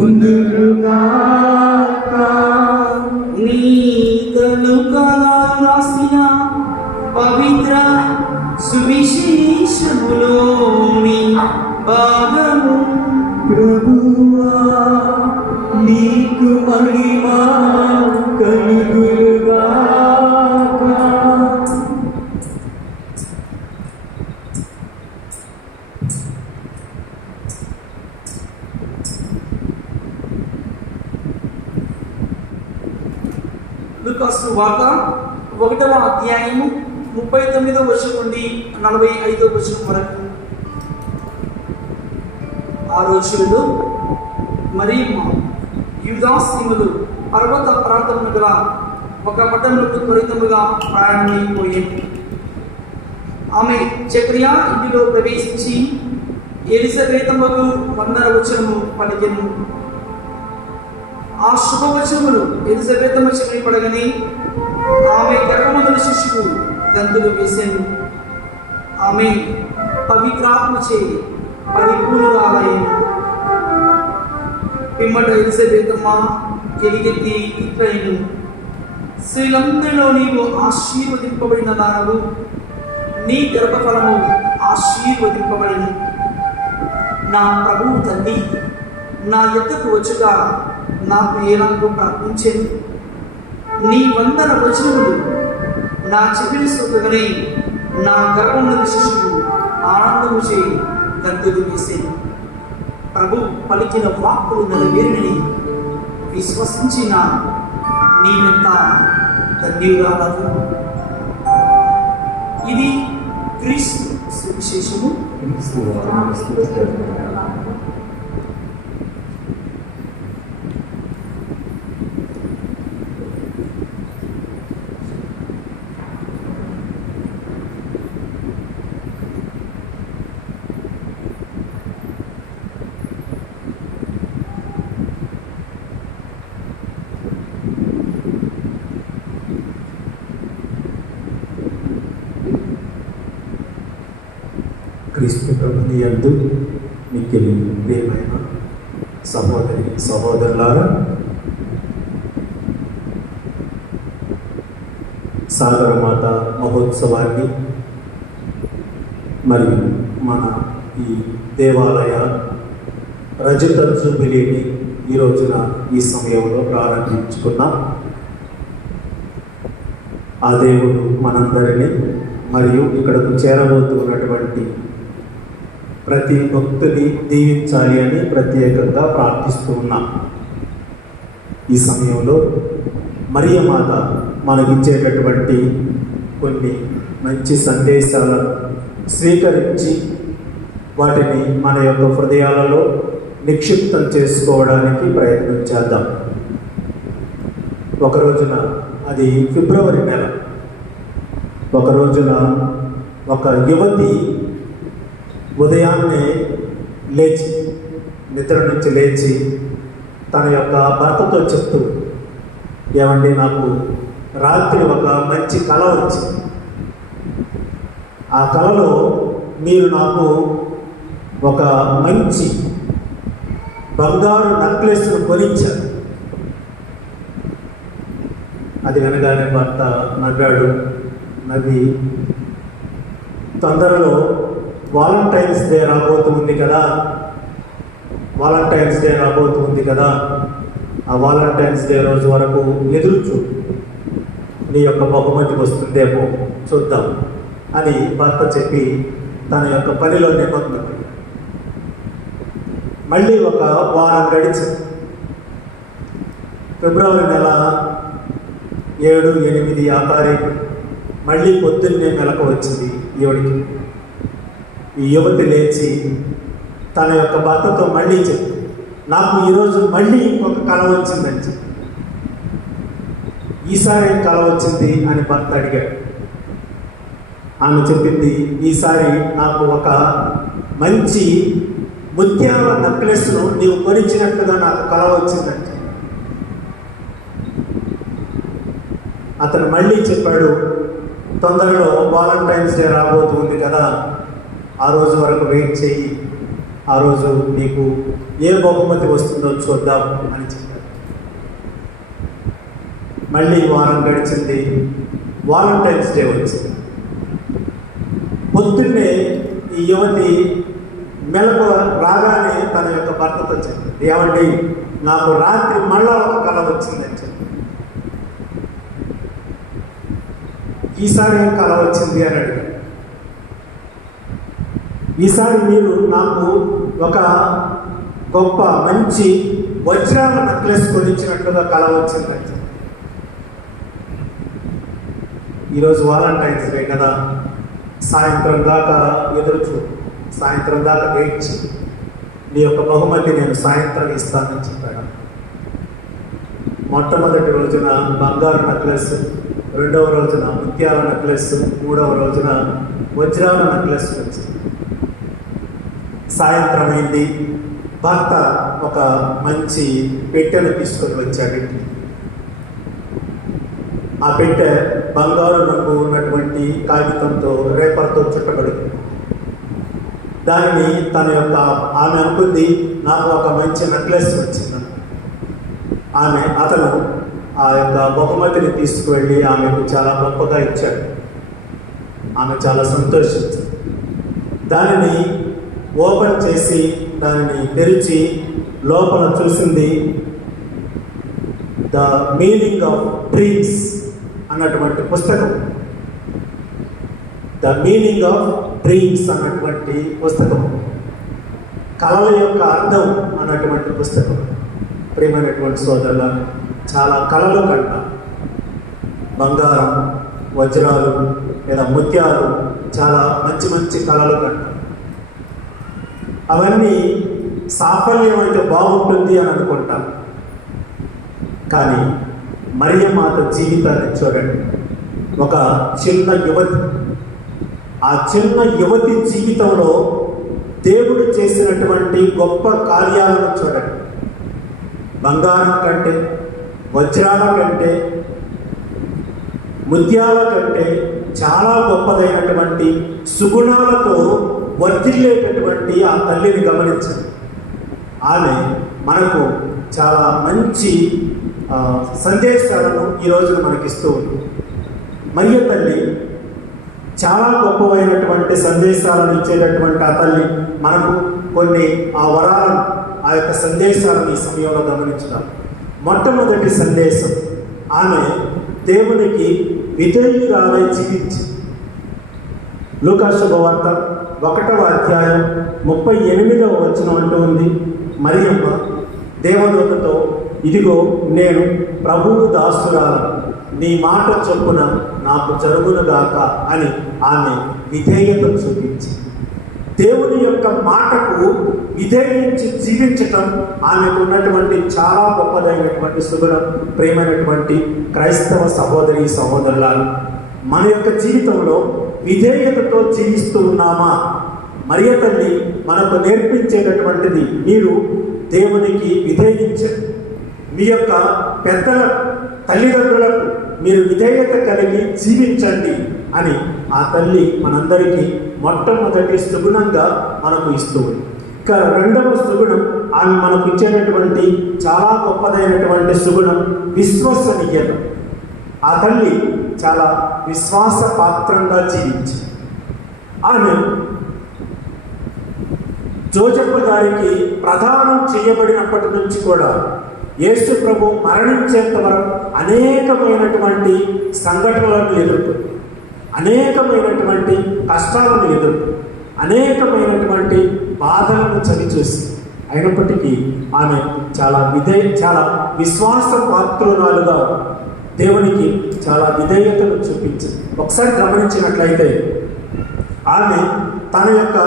ఉండునుగాక. నీ తలుకలా రాసిన పవిత్ర సువిశేషములోని భాగము. ప్రభువా నీకు మహిమ కలుగునుగాక. లూకాసు వార్త 1వ అధ్యాయము 39వ వచనం నుండి 45వ వచనం వరకు. ఆ రోజుల్లో మరియమ్మ యూదాసీములు పర్వత ప్రాంతమున గల ఒక పట్టణములకు త్వరితముగా ప్రయాణమైపోయింది. ఆమె జకరియా ఇంటిలో ప్రవేశించి ఎలిజబెతమ్మకు వందన వచనము పలికెను. ఆ శుభవచనములు ఎలిజబెతమ్మ చెవిని పడగని ఆమె గర్భమందుల శిశువు గంతులు వేసెను. ఆమె పవిత్రాత్మచే పరిపూర్ణురాలైను. పిమ్మట ఎలిజబెతమ్మ ఎలుగెత్తి ఇట్లైను, స్త్రీలందరిలో నీవు ఆశీర్వదింపబడిన దానవు, నీ గర్భఫలము ఆశీర్వదింపబడిను. నా ప్రభువు తల్లి నా ఎద్దకు వచ్చుగా నాకు ఏలాగో ప్రార్థించెను. నీ వందన వచనములు నా చెవిని సోకగానే నా గర్భంలోని శిశువు ఆనందము చేయి గంతులు వేసేను. ప్రభు పలికిన వాక్కులు నెరవేరినని విశ్వసించిన నీవెంత ధన్యురాలకు. ఇది క్రీస్తు సువిశేషము. క్రీస్తు ప్రభుని యందు మిక్కిలి ప్రియమైన సహోదరి సహోదరులారా, సాగరమాత మహోత్సవాన్ని మరియు మన ఈ దేవాలయ రజత జూబిలీని ఈ రోజున ఈ సమయంలో ప్రారంభించుకున్నాం. ఆ దేవుడు మనందరినీ మరియు ఇక్కడకు చేరబోతున్నటువంటి ప్రతి భక్తుని దీవించాలి అని ప్రత్యేకంగా ప్రార్థిస్తూ ఉన్నాం. ఈ సమయంలో మరియమాత మనకిచ్చేటటువంటి కొన్ని మంచి సందేశాలను స్వీకరించి వాటిని మన యొక్క హృదయాలలో నిక్షిప్తం చేసుకోవడానికి ప్రయత్నం చేద్దాం. ఒక రోజున అది ఫిబ్రవరి నెల, ఒక రోజున ఒక యువతి ఉదయాన్నే లేచి నిద్ర నుంచి లేచి తన యొక్క భర్తతో చెప్తూ, ఏమండి నాకు రాత్రి ఒక మంచి కళ వచ్చింది. ఆ కళలో మీరు నాకు ఒక మంచి బంగారు నెక్లెస్ను కొనిచ్చారు. అది వినగానే భర్త నవ్వాడు. నవ్వి, తొందరలో వాలంటైన్స్ డే రాబోతుంది కదా, వాలంటైన్స్ డే రాబోతుంది కదా, ఆ వాలంటైన్స్ డే రోజు వరకు ఎదురుచూ, నీ యొక్క బహుమతి వస్తుందేమో చూద్దాం అని భర్త చెప్పి తన యొక్క పనిలో నిమగ్నం. మళ్ళీ ఒక వారం గడిచింది. ఫిబ్రవరి నెల 7, 8 ఆ తారీఖు మళ్ళీ పొద్దున్నే మెలకు వచ్చింది ఈవిడికి. ఈ యువతి లేచి తన యొక్క భర్తతో మళ్ళీ చెప్పి, నాకు ఈరోజు మళ్ళీ ఇంకొక కల వచ్చిందని చెప్పి. ఈసారి ఏం కల వచ్చింది అని భర్త అడిగాడు. ఆమె చెప్పింది, ఈసారి నాకు ఒక మంచి ముత్యాల నెక్లెస్ను నీవు కొనిచ్చినట్టుగా నాకు కల వచ్చిందంటే. అతను మళ్ళీ చెప్పాడు, తొందరలో వాలంటైన్స్ డే రాబోతుంది కదా, ఆ రోజు వరకు వెయిట్ చెయ్యి, ఆ రోజు నీకు ఏ బహుమతి వస్తుందో చూద్దాం అని చెప్పాడు. మళ్ళీ వారం గడిచింది, వాలంటైన్స్ డే వచ్చింది. పొద్దున్నే ఈ యువతి మెలకు రాగానే తన యొక్క భర్తతో చెప్పింది, ఏమండి నాకు రాత్రి మళ్ళా ఒక కల వచ్చిందని చెప్పి. ఈసారి ఏం కల వచ్చింది అని అడిగాడు. ఈసారి మీరు నాకు ఒక గొప్ప మంచి వజ్రాల నెక్లెస్ కొనిచ్చినట్లుగా కల వచ్చిందని చెప్పి. ఈరోజు వాలంటైన్స్ డే కదా, సాయంత్రం దాకా ఎదురుచూ, సాయంత్రం దాకా వెయిట్ చేయి, నీ యొక్క బహుమతి నేను సాయంత్రం ఇస్తానని చెప్పాడు. మొట్టమొదటి రోజున బంగారు నెక్లెస్, రెండవ రోజున ముత్యాల నెక్లెస్, మూడవ రోజున వజ్రాల నెక్లెస్ వచ్చింది. సాయంత్రం అయింది, భర్త ఒక మంచి పెట్టెను తీసుకొని వచ్చాడు. ఆ పెట్టె బంగారు రంగు ఉన్నటువంటి కాగితంతో, రేపర్తో చుట్టబడింది. దానిని ఆమె అనుకుంది, నాకు ఒక మంచి నెక్లెస్ వచ్చిందని. అతను ఆ యొక్క బహుమతిని తీసుకువెళ్ళి ఆమెకు చాలా గొప్పగా ఇచ్చాడు. ఆమె చాలా సంతోషించింది. దానిని ఓపెన్ చేసి, దానిని తెరిచి లోపల చూసింది, ద మీనింగ్ ఆఫ్ డ్రీమ్స్ అన్నటువంటి పుస్తకం. ద మీనింగ్ ఆఫ్ డ్రీమ్స్ అన్నటువంటి పుస్తకం, కళల యొక్క అర్థం అన్నటువంటి పుస్తకం. ప్రియమైనటువంటి సోదరుల, చాలా కళలు కంట, బంగారం, వజ్రాలు లేదా ముత్యాలు, చాలా మంచి మంచి కళలు కంట. అవన్నీ సాఫల్యం అయితే బాగుంటుంది అని అనుకుంటాం. కానీ మరియమాత జీవితాన్ని చూడండి. ఒక చిన్న యువతి, ఆ చిన్న యువతి జీవితంలో దేవుడు చేసినటువంటి గొప్ప కార్యాలను చూడండి. బంగారం కంటే, వజ్రాల కంటే, ముత్యాల కంటే చాలా గొప్పదైనటువంటి సుగుణాలతో వర్ధిల్లేటటువంటి ఆ తల్లిని గమనించండి. ఆమె మనకు చాలా మంచి సందేశాలను ఈ రోజున మనకిస్తూ ఉంది. మరియ తల్లి చాలా గొప్పవైనటువంటి సందేశాలను ఇచ్చేటటువంటి ఆ తల్లి మనకు కొన్ని ఆ వరాలను, ఆ యొక్క సందేశాలను ఈ సమయంలో గమనించుదాం. మొట్టమొదటి సందేశం, ఆమె దేవునికి విధేయురాలై జీవించి. లూకా శుభవార్త 1వ అధ్యాయం 38వ వచనం అంటూ ఉంది, మరియమ్మ దేవదూతతో, ఇదిగో నేను ప్రభువు దాసురాలను, నీ మాట చొప్పున నాకు జరుగునుగాక అని ఆమె విధేయత చూపించి, దేవుని యొక్క మాటకు విధేయించి జీవించటం ఆమెకు ఉన్నటువంటి చాలా గొప్పదైనటువంటి సుగుణం. ప్రియమైనటువంటి క్రైస్తవ సహోదరి సహోదరులారు, మన యొక్క జీవితంలో విధేయతతో జీవిస్తూ ఉన్నామా? మరియ తల్లి మనకు నేర్పించేటటువంటిది, మీరు దేవునికి విధేయించండి, మీ యొక్క పెద్దల తల్లిదండ్రులకు మీరు విధేయత కలిగి జీవించండి అని ఆ తల్లి మనందరికీ మొట్టమొదటి సుగుణంగా మనకు ఇస్తూ ఉంది. ఇక రెండవ సుగుణం, ఆమె మనకు ఇచ్చేటటువంటి చాలా గొప్పదైనటువంటి సుగుణం విశ్వసనీయత. ఆ తల్లి చాలా విశ్వాస పాత్రంగా జీవించి, ఆమె జోజప్ప గారికి ప్రదానం చేయబడినప్పటి నుంచి కూడా యేసు ప్రభు మరణించేంత వరకు అనేకమైనటువంటి సంఘటనలను ఎదుర్కొని, అనేకమైనటువంటి కష్టాలను ఎదుర్కొని, అనేకమైనటువంటి బాధలను చవిచూసి, అయినప్పటికీ ఆమె చాలా విశ్వాస పాత్రురాలుగా దేవునికి చాలా విధేయతను చూపించింది. ఒకసారి గమనించినట్లయితే ఆమె తన యొక్క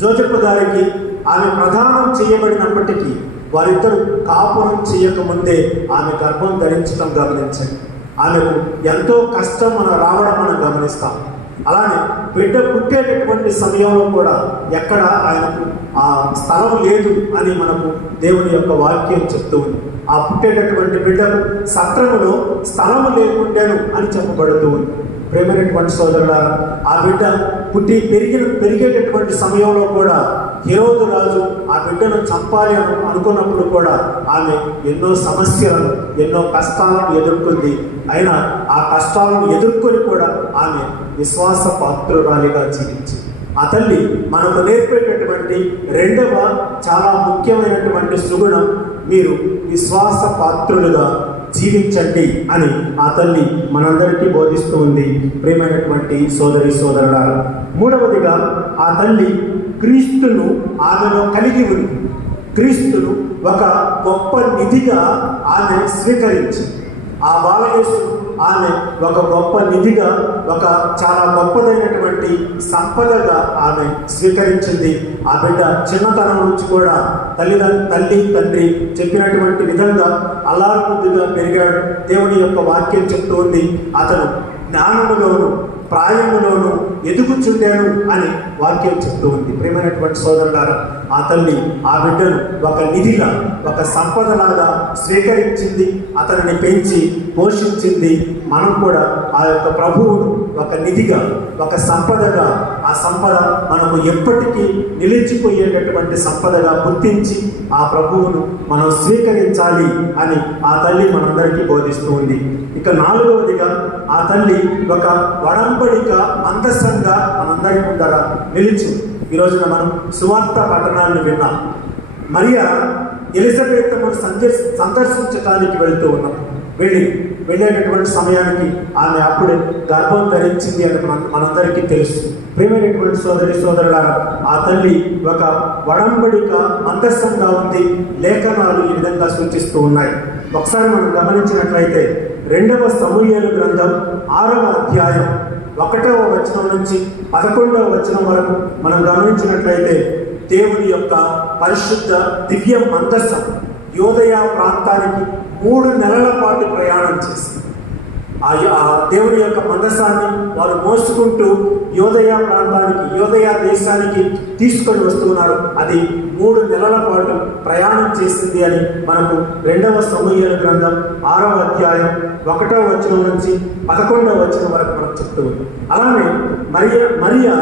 జోజప్ప గారికి ఆమె ప్రదానం చేయబడినప్పటికీ వారిద్దరూ కాపురం చేయకముందే ఆమె గర్భం ధరించడం గమనించండి. ఆమెకు ఎంతో కష్టం రావడం మనం గమనిస్తాం. అలానే బిడ్డ పుట్టేటటువంటి సమయంలో కూడా ఎక్కడ ఆయనకు ఆ స్థలం లేదు అని మనకు దేవుని యొక్క వాక్యం చెప్తూ ఉంది. ఆ పుట్టేటటువంటి బిడ్డకు సత్రములో స్థలము లేకుండాను అని చెప్పబడుతూ ఉంది. ప్రేమైనటువంటి సోదరులారా, ఆ బిడ్డ పుట్టి పెరిగేటటువంటి సమయంలో కూడా హెరోదు రాజు ఆ బిడ్డను చంపాలి అనుకున్నప్పుడు కూడా ఆమె ఎన్నో సమస్యలను, ఎన్నో కష్టాలను ఎదుర్కొంది. అయినా ఆ కష్టాలను ఎదుర్కొని కూడా ఆమె విశ్వాస పాత్రురాలిగా జీవించింది. ఆ తల్లి మనకు నేర్పేటటువంటి రెండవ చాలా ముఖ్యమైనటువంటి సుగుణం, మీరు విశ్వాస పాత్రులుగా జీవించండి అని ఆ తల్లి మనందరికీ బోధిస్తూ ఉంది. ప్రియమైనటువంటి సోదరి సోదరులారా, మూడవదిగా ఆ తల్లి క్రీస్తును ఆమెలో కలిగి ఉంది. క్రీస్తును ఒక గొప్ప నిధిగా ఆమె స్వీకరించింది. ఆ బాలయేసు ఆమె ఒక గొప్ప నిధిగా, ఒక చాలా గొప్పదైనటువంటి సంపదగా ఆమె స్వీకరించింది. ఆ బిడ్డ చిన్నతనం నుంచి కూడా తల్లి తండ్రి చెప్పినటువంటి విధంగా అల్లారుముద్దుగా పెరిగాడు. దేవుని యొక్క వాక్యం చెప్తూ ఉంది, అతను జ్ఞానములోను ప్రాయములోను ఎదుగుచుండాను అని వాక్యం చెప్తూ ఉంది. ప్రియమైనటువంటి సోదరులారా, ఆ తల్లి ఆ బిడ్డను ఒక నిధిగా, ఒక సంపదలాగా స్వీకరించింది. అతనిని పెంచి పోషించింది. మనం కూడా ఆ యొక్క ప్రభువును ఒక నిధిగా, ఒక సంపదగా, ఆ సంపద మనకు ఎప్పటికీ నిలిచిపోయేటటువంటి సంపదగా గుర్తించి ఆ ప్రభువును మనం స్వీకరించాలి అని ఆ తల్లి మనందరికీ బోధిస్తూ ఉంది. ఇక నాలుగవదిగా ఆ తల్లి ఒక వడంబడిక మందస్సంగా మనందరి ముందర నిలిచి, ఈరోజున మనం సువార్త పట్టణాన్ని విన్నాం. మరియా ఎలిజబెత్ను సందర్శించడానికి వెళ్తూ ఉన్నాం. వెళ్ళేటటువంటి సమయానికి ఆమె అప్పుడే గర్భం ధరించింది అని మనందరికీ తెలుసు. ప్రియమైనటువంటి సోదరి సోదరులారా, ఆ తల్లి ఒక వడంబడిక మందస్సంగా ఉంది. లేఖనాలు ఈ విధంగా సూచిస్తూ ఉన్నాయి. ఒకసారి మనం గమనించినట్లయితే 2వ సమూయేలు గ్రంథం 6వ అధ్యాయం 1వ వచనం నుంచి 11వ వచనం వరకు మనం గమనించినట్లయితే దేవుని యొక్క పరిశుద్ధ దివ్య మందస్సం యోదయ ప్రాంతానికి 3 నెలల పాటు ప్రయాణం చేసింది. ఆ దేవుని యొక్క మందసాన్ని వారు మోసుకుంటూ యోదయ ప్రాంతానికి, యోదయ దేశానికి తీసుకొని వస్తున్నారు. అది 3 నెలల పాటు ప్రయాణం చేసింది అని మనకు 2వ సమూయేలు గ్రంథం 6వ అధ్యాయం 1వ వచనం నుంచి 11వ వచనం వరకు మనకు చెప్తూ ఉంది. అలానే మరియా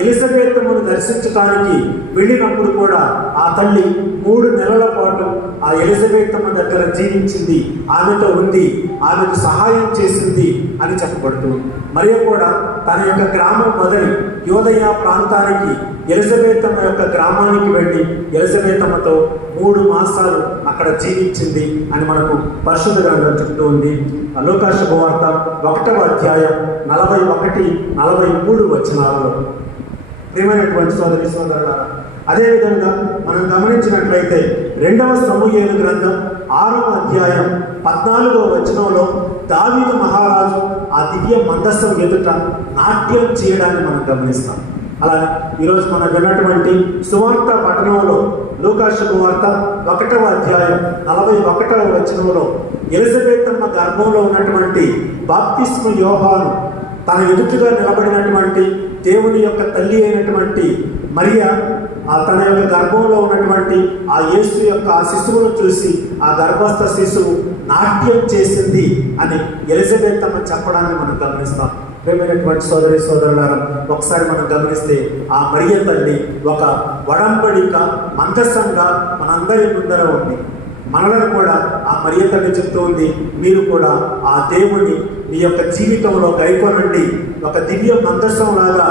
ఎలిజబెత్ను దర్శించడానికి వెళ్ళినప్పుడు కూడా ఆ తల్లి 3 నెలల పాటు ఆ ఎలిజబెత్మ దగ్గర జీవించింది, ఆమెతో ఉంది, ఆమెకు సహాయం చేసింది అని చెప్పబడుతుంది. మరియ కూడా తన యొక్క గ్రామం మొదలు యోదయ ప్రాంతానికి ఎలిజబెత్మ యొక్క గ్రామానికి వెళ్ళి ఎలిజబెత్మతో 3 మాసాలు అక్కడ జీవించింది అని మనకు పరిశుద్ధ గ్రంథం చెప్తూ ఉంది. లూకా శుభవార్త 1వ అధ్యాయం 41, 43 వచనాలలో. ప్రియమైనటువంటి సోదరి సోదరులారా, అదేవిధంగా మనం గమనించినట్లయితే 2వ సమూయేలు గ్రంథం 6వ అధ్యాయం 14వ వచనంలో దావీదు మహారాజు ఆ దివ్య మందస్సం ఎదుట నాట్యం చేయడాన్ని మనం గమనిస్తాం. అలానే ఈరోజు మనం విన్నటువంటి సువార్త పట్టణంలో లూకా శుభవార్త 1వ అధ్యాయం 41వ వచనంలో ఎలిజబెత్మ గర్భంలో ఉన్నటువంటి బాప్తిస్మ యోహాను తన ఎదుటిగా నిలబడినటువంటి దేవుని యొక్క తల్లి అయినటువంటి మరియా తన యొక్క గర్భంలో ఉన్నటువంటి ఆ యేసు యొక్క ఆ శిశువును చూసి ఆ గర్భస్థ శిశువు నాట్యం చేసింది అని ఎలిజబెత్మ చెప్పడాన్ని మనం గమనిస్తాం. ప్రియమైనటువంటి సోదరి సోదరులారా, ఒకసారి మనం గమనిస్తే ఆ మరియ తల్లి ఒక వడంబడిక మందస్సంగా మనందరి ముందర ఉంది. మనలను కూడా ఆ మరియ తల్లి చెప్తూ ఉంది, మీరు కూడా ఆ దేవుని మీ యొక్క జీవితంలో గైకొనండి. ఒక దివ్య మందస్సం లాగా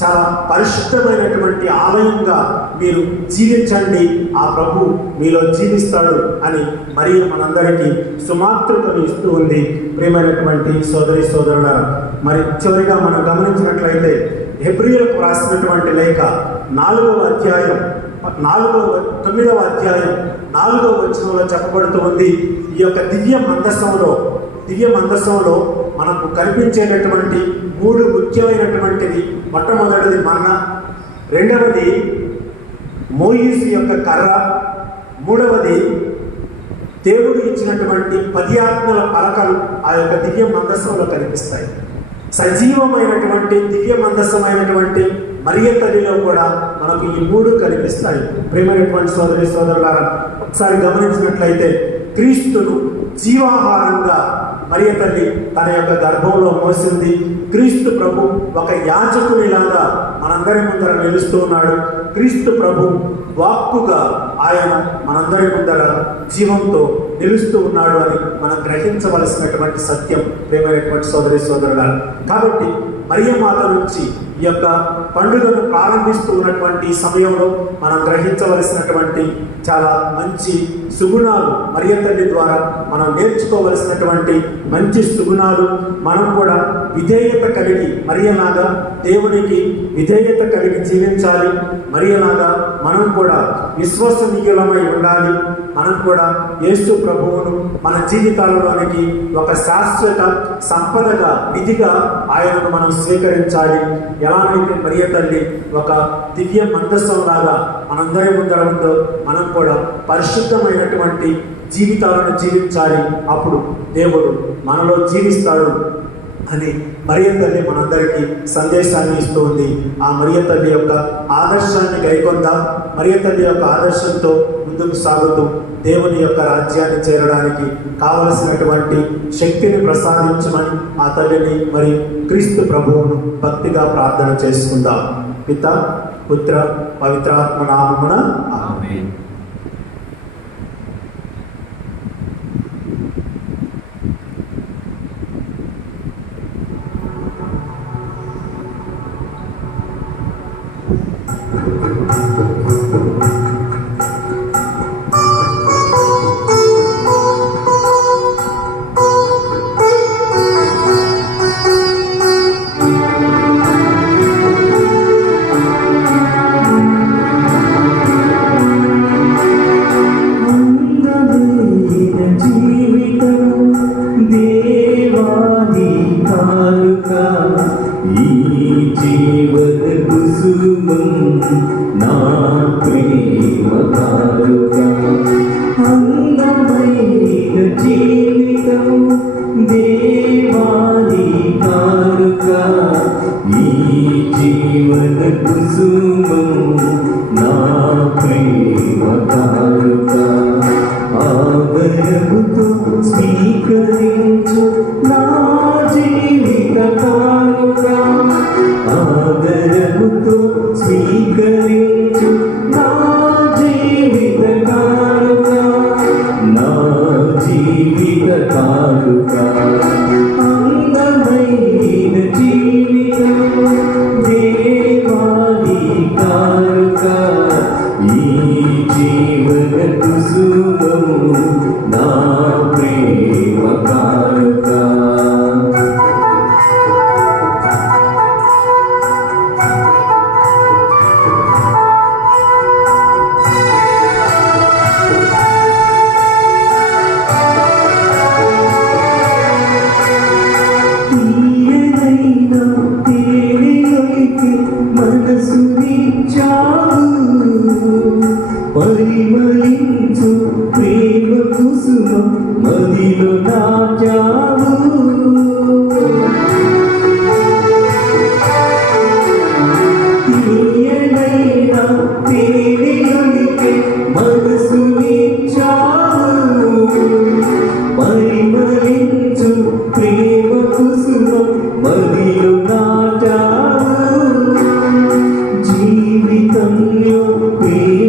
చాలా పరిశుద్ధమైనటువంటి ఆలయంగా మీరు జీవించండి, ఆ ప్రభు మీలో జీవిస్తాడు అని మరియు మనందరికీ సుమాతృతను ఇస్తూ ఉంది. ప్రియమైనటువంటి సోదరి సోదరులారా, మరి చివరిగా మనం గమనించినట్లయితే హెబ్రీయులకు రాసినటువంటి లేఖ 9వ అధ్యాయం 4వ వచనంలో చెప్పబడుతూ ఉంది, ఈ యొక్క దివ్య మందస్సంలో దివ్య మందసంలో మనకు కనిపించేటటువంటి 3 ముఖ్యమైనటువంటివి. మొట్టమొదటిది మన్నా, రెండవది మోయిసు యొక్క కర్ర, మూడవది దేవుడు ఇచ్చినటువంటి 10 ఆజ్ఞల పలకలు ఆ యొక్క దివ్య మందసంలో కనిపిస్తాయి. సజీవమైనటువంటి దివ్య మందసమైనటువంటి మరియ తల్లిలో కూడా మనకు ఈ 3 కనిపిస్తాయి. ప్రేమైనటువంటి సోదరి సోదరులారా, ఒకసారి గమనించినట్లయితే క్రీస్తును జీవాహారంగా మరియ తల్లి తన యొక్క గర్భంలో మోసింది. క్రీస్తు ప్రభు ఒక యాజకునిలాగా మనందరి ముందర నిలుస్తూ ఉన్నాడు. క్రీస్తు ప్రభు వాక్కుగా ఆయన మనందరి ముందర జీవంతో నిలుస్తూ ఉన్నాడు అని మనం గ్రహించవలసినటువంటి సత్యం ప్రేమైనటువంటి సోదరి సోదరులారా. కాబట్టి మరియ మాత నుంచి ఈ యొక్క పండుగను ప్రారంభిస్తూ ఉన్నటువంటి సమయంలో మనం గ్రహించవలసినటువంటి చాలా మంచి సుగుణాలు, మరియ తల్లి ద్వారా మనం నేర్చుకోవలసినటువంటి మంచి సుగుణాలు. మనం కూడా విధేయత కలిగి మరియలాగా దేవునికి విధేయత కలిగి జీవించాలి. మరియలాగా మనం కూడా విశ్వసనీయులమై ఉండాలి. మనం కూడా యేసు ప్రభువును మన జీవితాలలోనికి ఒక శాశ్వత సంపదగా, నిధిగా ఆయనను మనం స్వీకరించాలి. ఎలాగైతే మరియ తల్లి ఒక దివ్య మందసం లాగా మనందరి ముందర ఉందో మనం కూడా పరిశుద్ధమైనటువంటి జీవితాలను జీవించాలి. అప్పుడు దేవుడు మనలో జీవిస్తాడు అని మరియ తల్లి మనందరికీ సందేశాన్ని ఇస్తూ ఉంది. ఆ మరియ తల్లి యొక్క ఆదర్శాన్ని గైకొందాం. మరియ తల్లి యొక్క ఆదర్శంతో ముందుకు సాగుతూ దేవుని యొక్క రాజ్యాన్ని చేరడానికి కావలసినటువంటి శక్తిని ప్రసాదించమని ఆ తల్లిని మరి క్రీస్తు ప్రభువును భక్తిగా ప్రార్థన చేసుకుందాం. పిత, పుత్ర, పవిత్రాత్మ నామమున ఆమేన్.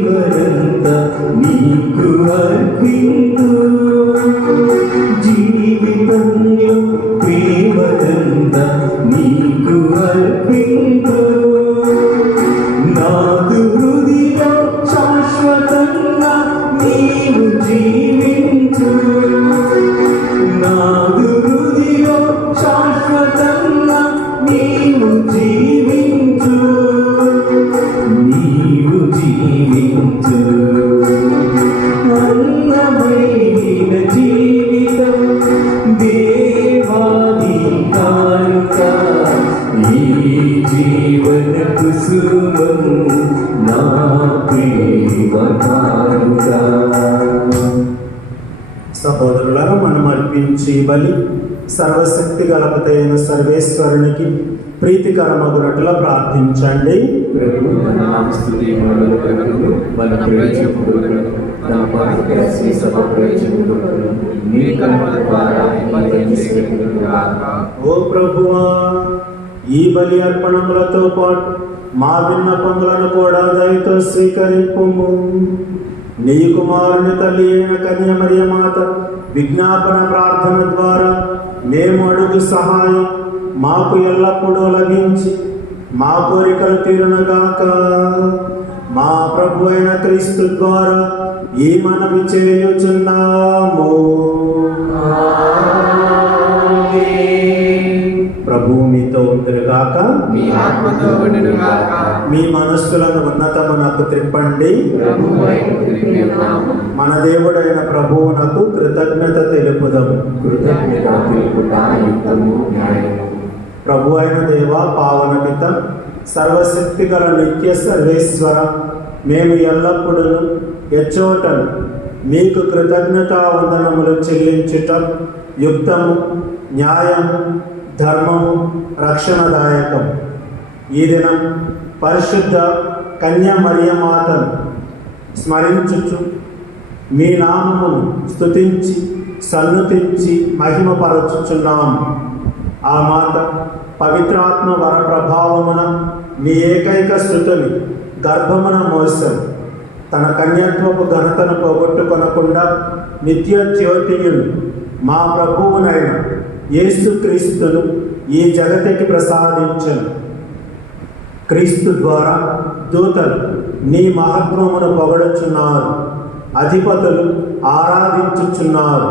జీవితం కుసుమము నా ప్రేమకారుడా. సహోదరులారా, మనం అర్పించి బలి సర్వశక్తి గలపతైన సర్వేశ్వరునికి ప్రీతికరమగునట్లా ప్రార్థించండి. ప్రభు మన స్తుతి మొదలుకొనును, మన ప్రయోజనములను నా పాపకసి సభ ప్రయోజనములను నీ కర్మల ద్వారా ఫలించుగాక. ఓ ప్రభువా, ఈ బలి అర్పణములతో పాటు మా విన్నపములను కూడా దయతో స్వీకరింపుము. నీ కుమారుని తల్లి అయిన కన్య మరియ మాత విజ్ఞాపన ప్రార్థన ద్వారా మేము అడుగు సహాయం మాకు ఎల్లప్పుడూ లభించి మా కోరికలు తీరునగాక. మా ప్రభు అయిన క్రీస్తు ద్వారా ఈ మనవి చేయుచున్నాము. ప్రభువు మీతో ఉందిగాక. మీ ఆత్మతో ఉండుగాక. మీ మనస్సులను ఉన్నతమునకు త్రిప్పండి. ప్రభువైన త్రిప్పియున్నాము. మన దేవుడైన ప్రభువునకు కృతజ్ఞత తెలుపుదాము. కృతజ్ఞత తెలుపుట యుక్తము న్యాయము. ప్రభు అయిన దేవ, పావన పిత, సర్వశక్తి గల నిత్య సర్వేశ్వర, మేము ఎల్లప్పుడూ ఎచ్చోటను మీకు కృతజ్ఞతా వందనములు చెల్లించుట యుక్తము, న్యాయము, ధర్మము, రక్షణదాయకం. ఈ దినం పరిశుద్ధ కన్య మరియ మాతను స్మరించుచు మీ నామమును స్తుతించి సన్నుతించి మహిమపరచుచున్నాము. ఆ మాత పవిత్రాత్మ వర ప్రభావమున మీ ఏకైక స్తుతిని గర్భమున మోసను. తన కన్యత్వపు ఘనతను పోగొట్టుకొనకుండా నిత్య జ్యోతియులు మా ప్రభువునైన యేసు క్రీస్తును ఈ జగతికి ప్రసాదించను. క్రీస్తు ద్వారా దూతలు నీ మహత్వమును పొగడుచున్నారు, అధిపతులు ఆరాధించుచున్నారు,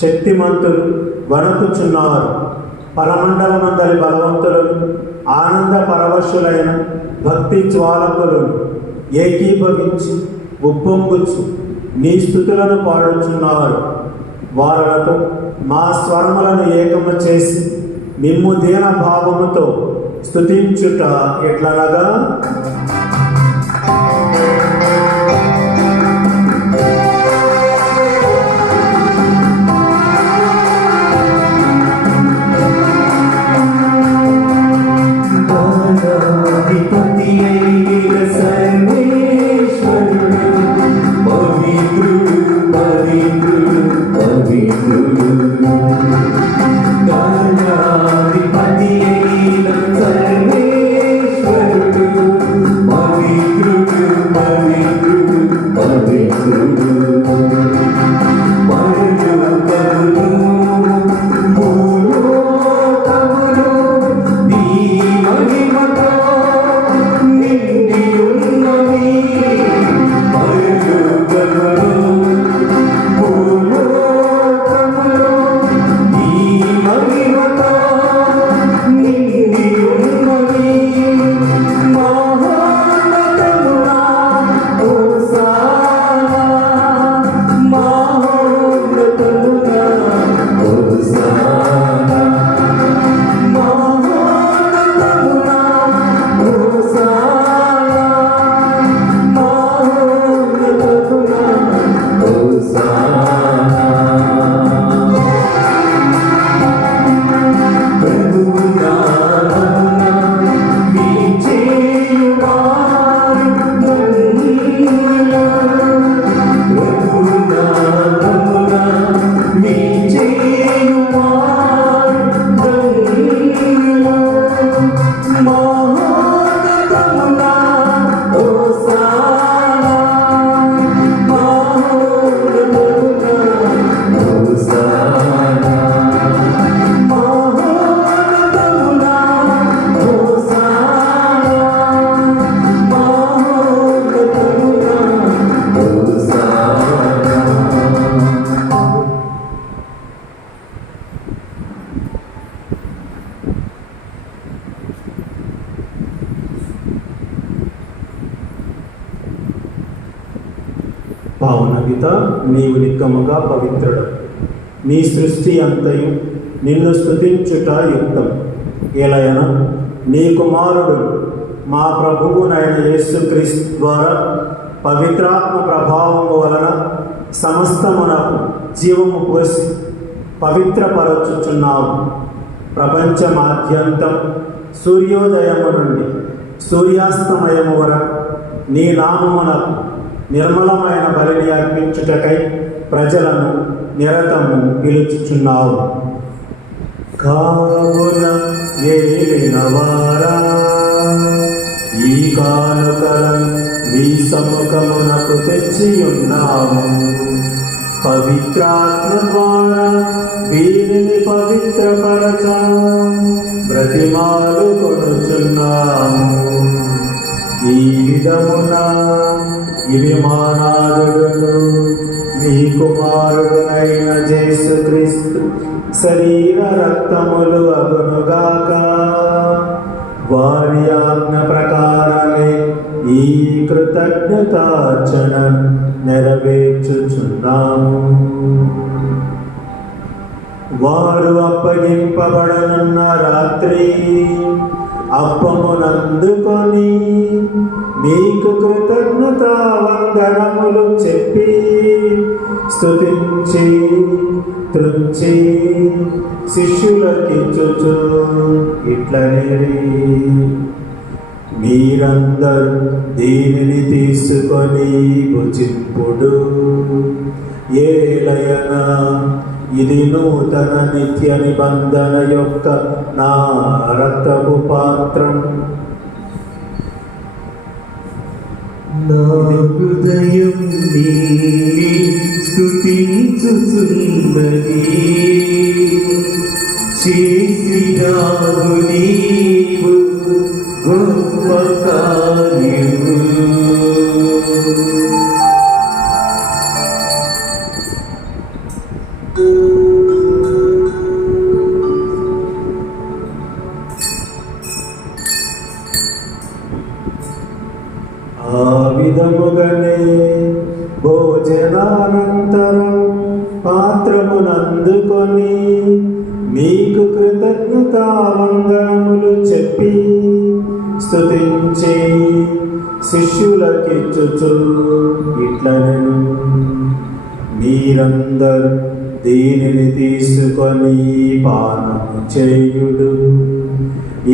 శక్తిమంతులు వణకుచున్నారు. పరమండలమందరి బలవంతులను ఆనంద పరవశులైన భక్తి జ్వాలకులను ఏకీభవించి ఉప్పొంగుచు నీ స్థుతులను పాడుచున్నారు. వారలతో మా స్వరములను ఏకము చేసి మిమ్ము దీన భావముతో స్తుతించుట ఎట్లనగా, అధిపతి అయిన సర్వేశ్వరుడు పవిత్రుడు పవిత్రుడు పవిత్రుడు. అధిపతి అయిన సర్వేశ్వరుడు పవిత్రుడు పవిత్రుడు పవిత్రుడు. పావనపిత, నీవు నిక్కముగా పవిత్రుడు. నీ సృష్టి అంతయు నిన్ను స్తుతించుట యుక్తం. ఎలయన నీ కుమారుడు మా ప్రభువునైన యేసుక్రీస్తు ద్వారా పవిత్రాత్మ ప్రభావము వలన సమస్తమునకు జీవము పోసి పవిత్రపరచుచున్నావు. ప్రపంచమాద్యంతం సూర్యోదయము నుండి సూర్యాస్తమయము వరకు నీ నామమునకు నిర్మలమైన బలిని అర్పించుటకై ప్రజలను నిరతము పిలుచుచున్నావు. కావున ఏలినవారా, ఈ కానుకలను నీ సముఖమునకు తెచ్చియున్నాము. పవిత్రాత్మ ద్వారా వీరిని పవిత్రపరచ బ్రతిమాలు కొనుచున్నాము. ఈ విధమున ఇవి మానాదుడును నీ కుమారుడునైన యేసుక్రీస్తు శరీర రక్తములు అగునుగాక. వారి ఆజ్ఞ ప్రకారమే ఈ కృతజ్ఞతార్చన నెరవేర్చుచున్నాము. వారు అప్పగింపబడనున్న రాత్రి అప్పమునందుకొని మీకు కృతజ్ఞతా వందనములు చెప్పి స్తుతించి త్రుంచి శిష్యులకిచ్చుచు ఇట్లనేది, మీరందరూ దీనిని తీసుకొని భుజింపుడు. ఏలయనా ఇది నూతన నిత్య నిబంధన యొక్క నా రక్తపు పాత్రం. నా హృదయం నీని స్తుతించుచున్నది. చేసినావు నీవు గొప్ప కార్యము. ఆ విధముగానే భోజనానంతరం పాత్రమునందుకొని మీకు కృతజ్ఞతా వందనములు చెప్పి స్తుతించి శిష్యులకిచ్చుచు ఇట్లనెను, మీరందరూ దీనిని తీసుకొని పానము చేయుడు.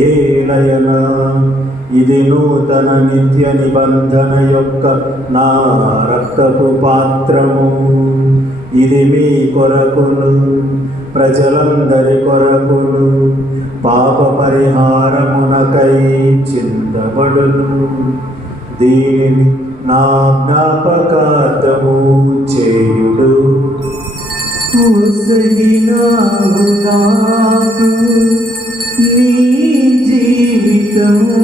ఏలయనా ఇది నూతన నిత్య నిబంధన యొక్క నా రక్తపు పాత్రము. ఇది మీ కొరకును ప్రజలందరి కొరకును పాప పరిహారమునకై చిందబడును. దీనిని నా జ్ఞాపకార్థము చేయుడు. ఒసగినావు నాకు నీ జీవితము,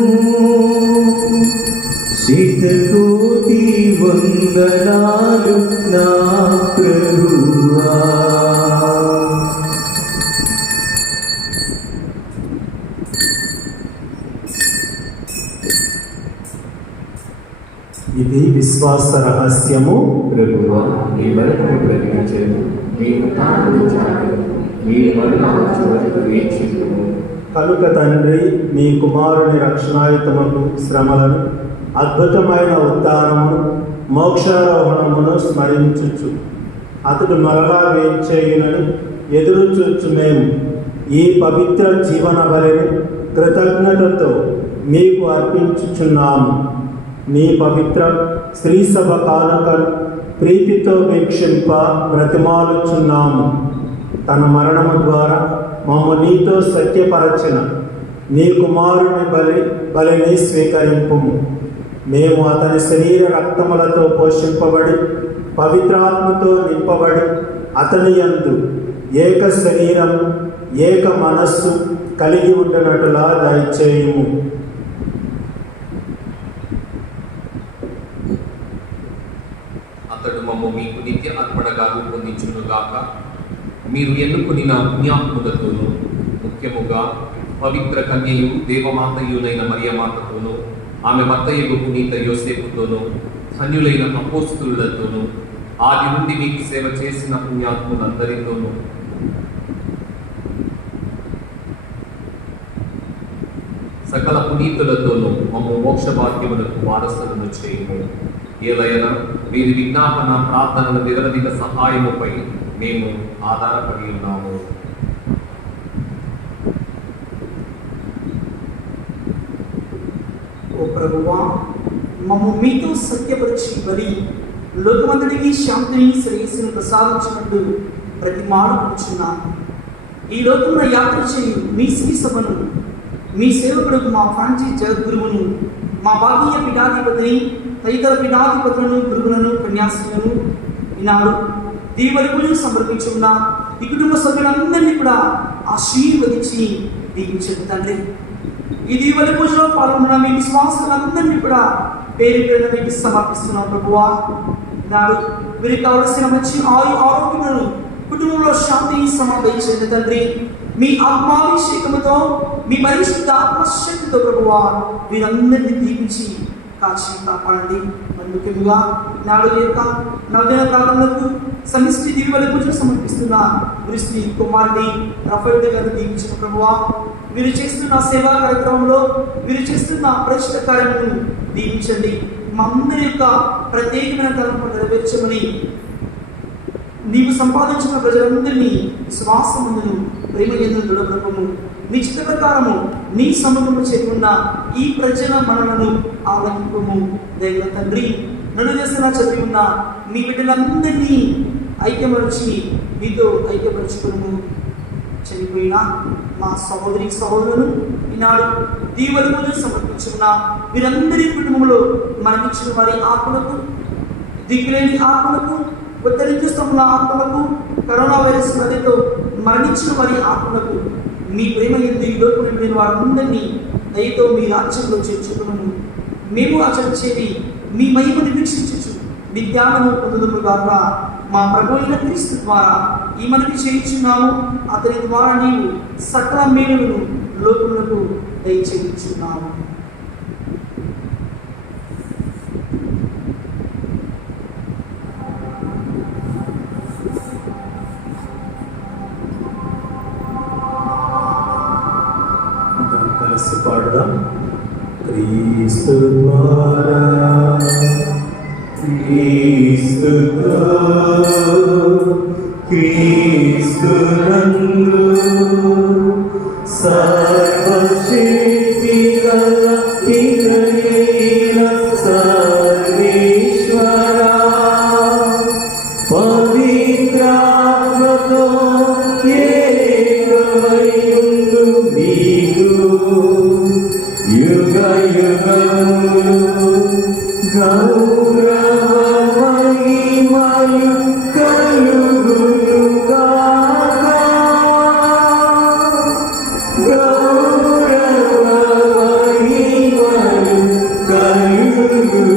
శతకోటి వందనాలు నా ప్రభువా. ఇది విశ్వాస రహస్యము. ప్రభువా, నీ వరకము ప్రకటించెను, నీ ఉత్థానము చాటెను, నీ మరణ వచ్చు వరకు వేచియుండుము. కనుక తండ్రి, మీ కుమారుని రక్షణాయుతముకు శ్రమలను, అద్భుతమైన ఉత్థానమును, మోక్షారోహణమును స్మరించుచు అతడు మరలా వేచేయునని ఎదురు చూచు మేము ఈ పవిత్ర జీవన బలిని కృతజ్ఞతతో మీకు అర్పించుచున్నాము. నీ పవిత్ర స్త్రీ సభ కానుకను ప్రీతితో వీక్షింప బ్రతిమాలుచున్నాము. తన మరణము ద్వారా మమ్ము నీతో సత్యపరచిన నీ కుమారుని బలిని స్వీకరింపుము. మేము అతని శరీర రక్తములతో పోషింపబడి పవిత్రాత్మతో నింపబడి అతని యందు ఏక శరీరం ఏక మనస్సు కలిగి ఉండినట్లుగా దయచేయుము. అతడు మమ్ము మీకు నిత్య అర్పణగా రూపొందించునుగాక. మీరు ఎన్నుకునిన పుణ్యాత్ములతోనూ, ముఖ్యముగా పవిత్ర కన్యయు దేవమాతయునైన మరియమాతతోనూ, ఆమె భర్తయగు పునీత యోసేపుతోనూ, ధన్యులైన అపోస్తులతోనూ, ఆది నుండి మీకు సేవ చేసిన పుణ్యాత్ములందరితోనూ, సకల పునీతులతోనూ మమ్మ మోక్ష భాగ్యములకు వారసులను చేయము. ఏలైనా వీరి విజ్ఞాపన ప్రార్థనల నిరవధిక సహాయముపై మేము ఆధారపడి ఉన్నాము. ఓ ప్రభువా, మమ్మ మీతో సత్యపరిచి మరి లోకమంతటికి శాంతిని శ్రేయస్సును ప్రసాదించినట్టు ప్రతి మాడుకుంటున్నాను. ఈ లోకంలో యాత్ర చేయు మీ శ్రీ సభను, మీ సేవకుడు మా ఫ్రాంచీస్ జగద్గురువును, మా భాగీయ పీఠాధిపతిని, తదితర పీఠాధిపతులను, గురువులను, కన్యాస్త్రీలను ఈనాడు దీవెనలను సమర్పించున్న ఈ కుటుంబ సభ్యులందరినీ కూడా ఆశీర్వదించి దీవించండి తండ్రి. ఈ దీవెన పూజలో పాల్గొన్న మీ విశ్వాసులందరినీ కూడా పేరు పేరున మీకు సమర్పిస్తున్నాం ప్రభువా. ఈనాడు వీరికి కావలసిన మంచి ఆరోగ్యములను, కుటుంబంలో శాంతిని సమాధించండి తండ్రి. మీ ఆత్మాభిషేకముతో, మీ పరిశుద్ధ ఆత్మశక్తితో ప్రభువా వీరందరినీ దీవించి కాచి కాపాడండి. మరి ముఖ్యంగా నాడు యొక్క నవదిన ప్రార్థనలకు సమిష్టి దివ్యబలి పూజలు సమర్పిస్తున్న గురుశ్రీ కుమారుని రఫైల్ గారిని దీవించిన ప్రభువా, మీరు చేస్తున్న సేవా కార్యక్రమంలో, మీరు చేస్తున్న ప్రశ్న కార్యములను దీవించండి. మా అందరి యొక్క ప్రత్యేకమైన తలంపు నెరవేర్చమని, నీవు సంపాదించిన ప్రజలందరినీ విశ్వాసముందును ప్రేమ ఎందును దృఢపరపము. నీ చిత్త ప్రకారము నీ సముఖము చేరుకున్న ఈ ప్రజల మనలను ఆలంకింపము. దైవ తండ్రి, నన్ను చేసిన చదివి ఉన్న మీ బిడ్డలందరినీ ఐక్యపరిచి మీతో ఐక్యపరచుకును. చనిపోయిన మా సహోదరి సహోదరులను ఈనాడు దీవెనలను సమర్పించుకున్న వీరందరి కుటుంబంలో మరణించిన వారి ఆత్మలకు, దిక్కులేని ఆత్మలకు, ఉత్తరించుస్తున్న ఆత్మలకు, కరోనా వైరస్ వ్యాధితో మరణించిన వారి ఆత్మలకు మీ ప్రేమ ఎందు ఈ లోపల లేని వారందరినీ దయతో మీ రాజ్యంలో చేర్చుకున్నాము. మేము ఆచరించేది మీ మహిమను వీక్షించు నిత్యాలను పొందుదుముగాక. మా ప్రభు అయిన క్రీస్తు ద్వారా ఈ మనకి చేయించున్నాము. అతని ద్వారా నీవు సకల మేలులను లోకములకు దయచేయించున్నాము. కలిసి పాడుదాం. క్రీస్తు ద్వారా, క్రీస్తుతో, క్రీస్తునందు సర్వశక్తి గల పితయైన సర్వేశ్వరా, పవిత్రాత్మతో ఏకమయుండు మీకు యుగ యుగములు గౌరవ మహిమలు కలుగునుగాక. గౌరవ మహిమలు కలుగునుగాక.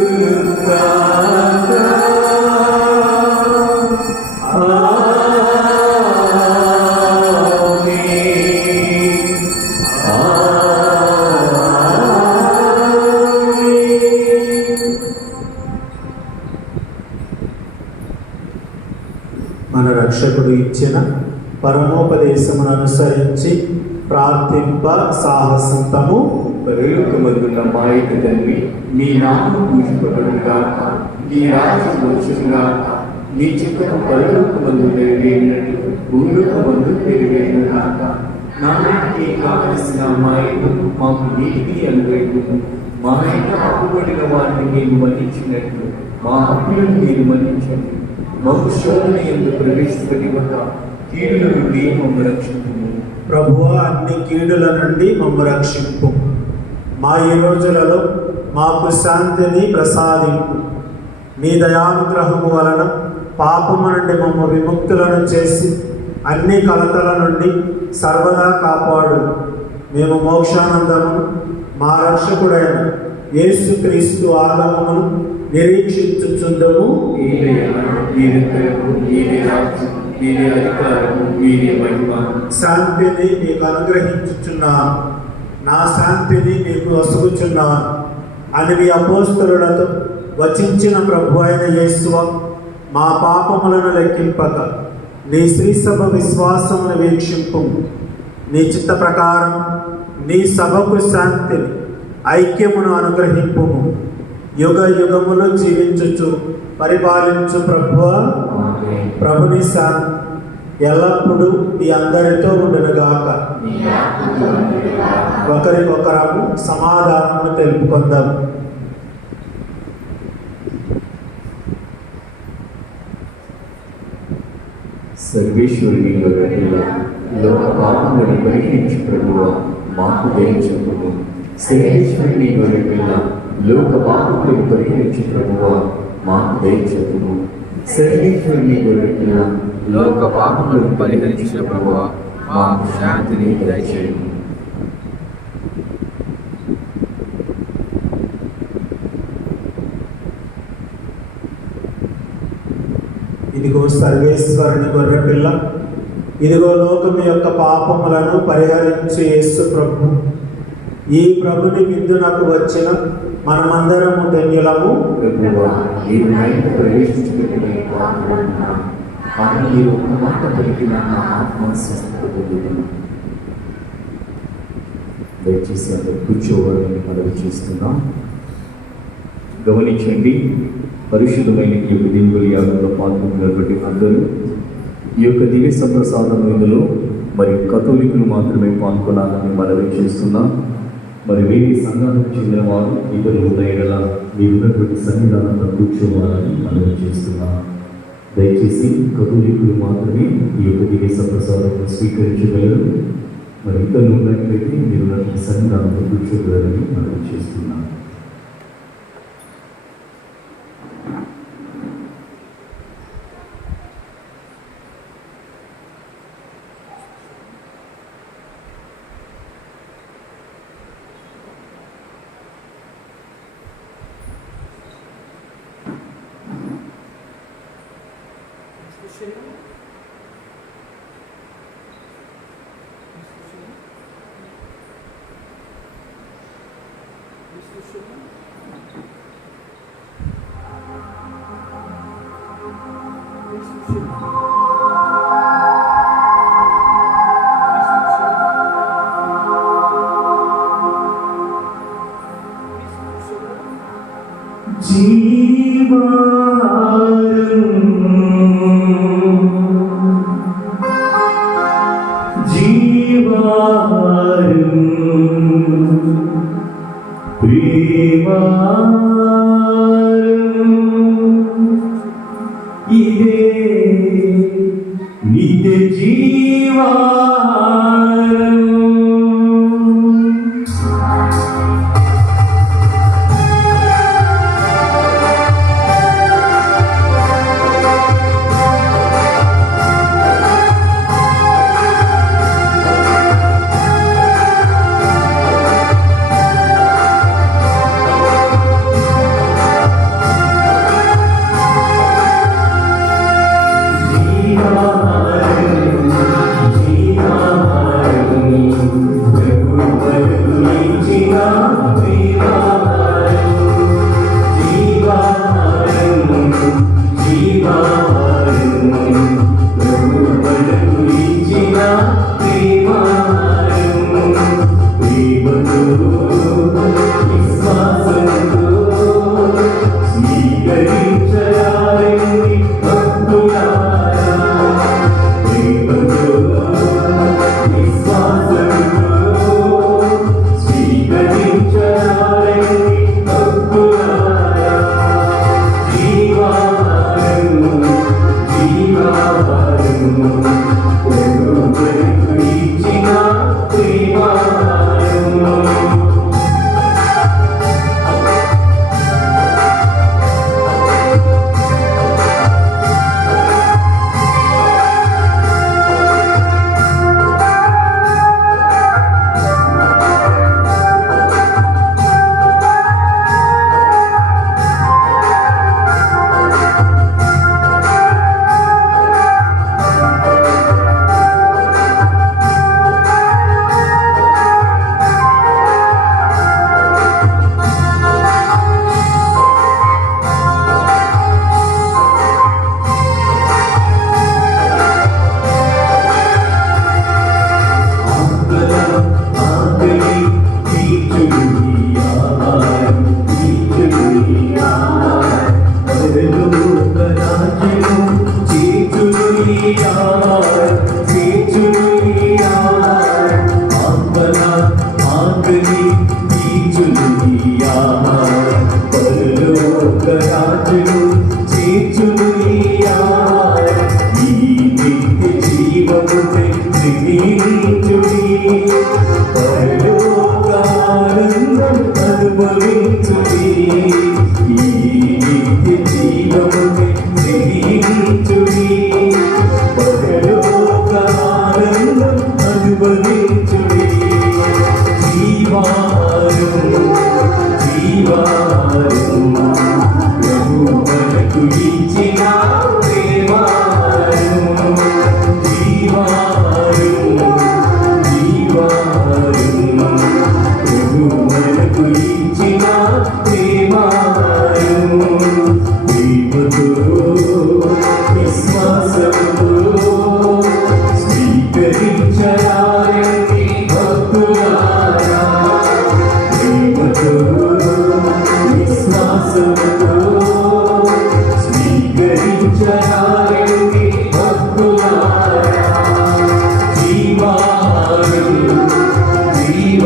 మన రక్షకుడు ఇచ్చిన పరమోపదేశమును అనుసరించి ప్రార్థింప సాహసంతము. పరలోకమందున్న మా యొక్క తండ్రి, మీ నామము పూజింపబడుగాక, నీ రాజ్యం వచ్చుగాక, నీ చిత్తము పరలోకమందు నెరవేరినట్లు భూలోకమందు నెరవేరుగాక. నానాటికి కావలసిన మా ఇల్లు మాకు నీటిని అనుగ్రహించుము. మా యొక్క అప్పుబడిన వారిని మేము మన్నించినట్లు మా అప్పులను మీరు మన్నించండి. మాకు శోధన యందు ప్రవేశింపనివ్వక కీడుల నుండి మమ్ము రక్షించుము. ప్రభువా, అన్ని కీడుల నుండి మమ్ము రక్షింపు. మా ఈ రోజులలో మాకు శాంతిని ప్రసాదింపు. మీ దయానుగ్రహము వలన పాపము నుండి మమ్ము విముక్తులను చేసి అన్ని కలతల నుండి సర్వదా కాపాడు. మేము మోక్షానందమును మా రక్షకుడైన యేసుక్రీస్తు ఆగమమును నిరీక్షించుచుండము. శాంతిని నీకు అనుగ్రహించుచున్నాను, నా శాంతిని నీకు వసుకుచున్నాను అని మీ అపోస్తలులతో వచించిన ప్రభు అయిన యేసువ, మా పాపములను లెక్కింపక నీ శ్రీసభ విశ్వాసమును వీక్షింపు. నీ చిత్త ప్రకారం నీ సభకు శాంతిని ఐక్యమును అనుగ్రహింపుము. యుగ యుగములు జీవించుచు పరిపాలించు ప్రభువా, ప్రభుని శాంతి ఎల్లప్పుడూ మీ అందరితో ఉండునుగాక. ఒకరికొకరము సమాధానము తెలుపుకుందాం. సర్వేశ్వరుని గొర్రెపిల్ల, లోక పాపములను పరిహరించు ప్రభువా, మాకు దయ చూపుము. సర్వేశ్వరుని గొర్రెపిల్ల, లోక పాపములను పరిహరించు ప్రభువా, మాకు దయ చూపుము. సర్వేశ్వరుని గొర్రెపిల్ల, లోక పాపములను పరిహరించు ప్రభువా, మాకు శాంతిని దయచేయుము. ఇదిగో సర్వేశ్వరుని గొర్రెపిల్ల, ఇదిగో లోకం యొక్క పాపములను పరిహరించే యేసు ప్రభు. ఈ ప్రభుని విందునకు వచ్చిన మనమందరము ధన్యులము. ప్రభువా, నీవు నైనా ప్రవేశించుటకు పాత్రుడను. కానీ నీవు ఒక్క మాట పలికిన నా ఆత్మ స్వస్థత పొందుతుంది. దయచేసి అందరూ కూర్చోవాలని మనవి చేస్తున్నాం. గమనించండి, పరిశుద్ధమైన ఈ యొక్క దివ్య యాగంలో పాల్గొన్నటువంటి అందరూ ఈ యొక్క దివ్య సంప్రసాదం ఇందులో మరి కథోలికులు మాత్రమే పాల్గొనాలని మనవి చేస్తున్నాం. మరి వేరే సంఘాలకు చెందిన వారు ఇద్దరు ఉండేలా మీరున్నటువంటి సన్నిధానంలో కూర్చోవాలని మనవి చేస్తున్నాం. దయచేసి కథోలికులు మాత్రమే ఈ యొక్క దివ్య సంప్రసాదం స్వీకరించగలరు. మరి ఇద్దరు ఉన్నట్లయితే మీరున్నటువంటి సన్నిధానంలో కూర్చోగలరని మనవి చేస్తున్నాం. స్వీకరించాలి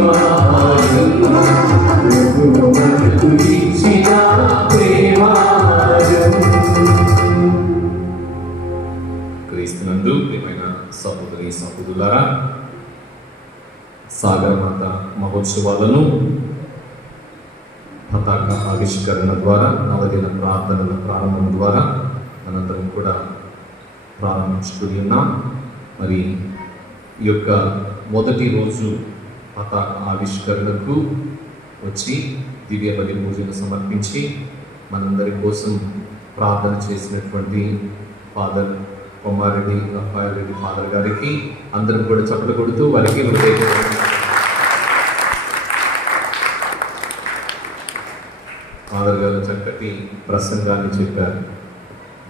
జీవాహారం ప్రభువు మనకు ఇచ్చిన ప్రేమాహారం. క్రీస్తునందు ప్రియమైన సహోదరి సహోదరులారా, సాగరమాత మహోత్సవాలను పతాక ఆవిష్కరణ ద్వారా, నవదిన ప్రార్థనల ప్రారంభం ద్వారా మనందరం కూడా ప్రారంభించుకుని ఉన్నాం. మరి ఈ యొక్క మొదటి రోజు పతాక ఆవిష్కరణకు వచ్చి దివ్య బలి పూజలు సమర్పించి మనందరి కోసం ప్రార్థన చేసినటువంటి ఫాదర్ కొమ్మారెడ్డి రఫాయరెడ్డి ఫాదర్ గారికి అందరం కూడా చప్పట్లు కొడుతూ వారికి ఫాదర్ గారు చక్కటి ప్రసంగాన్ని చెప్పారు.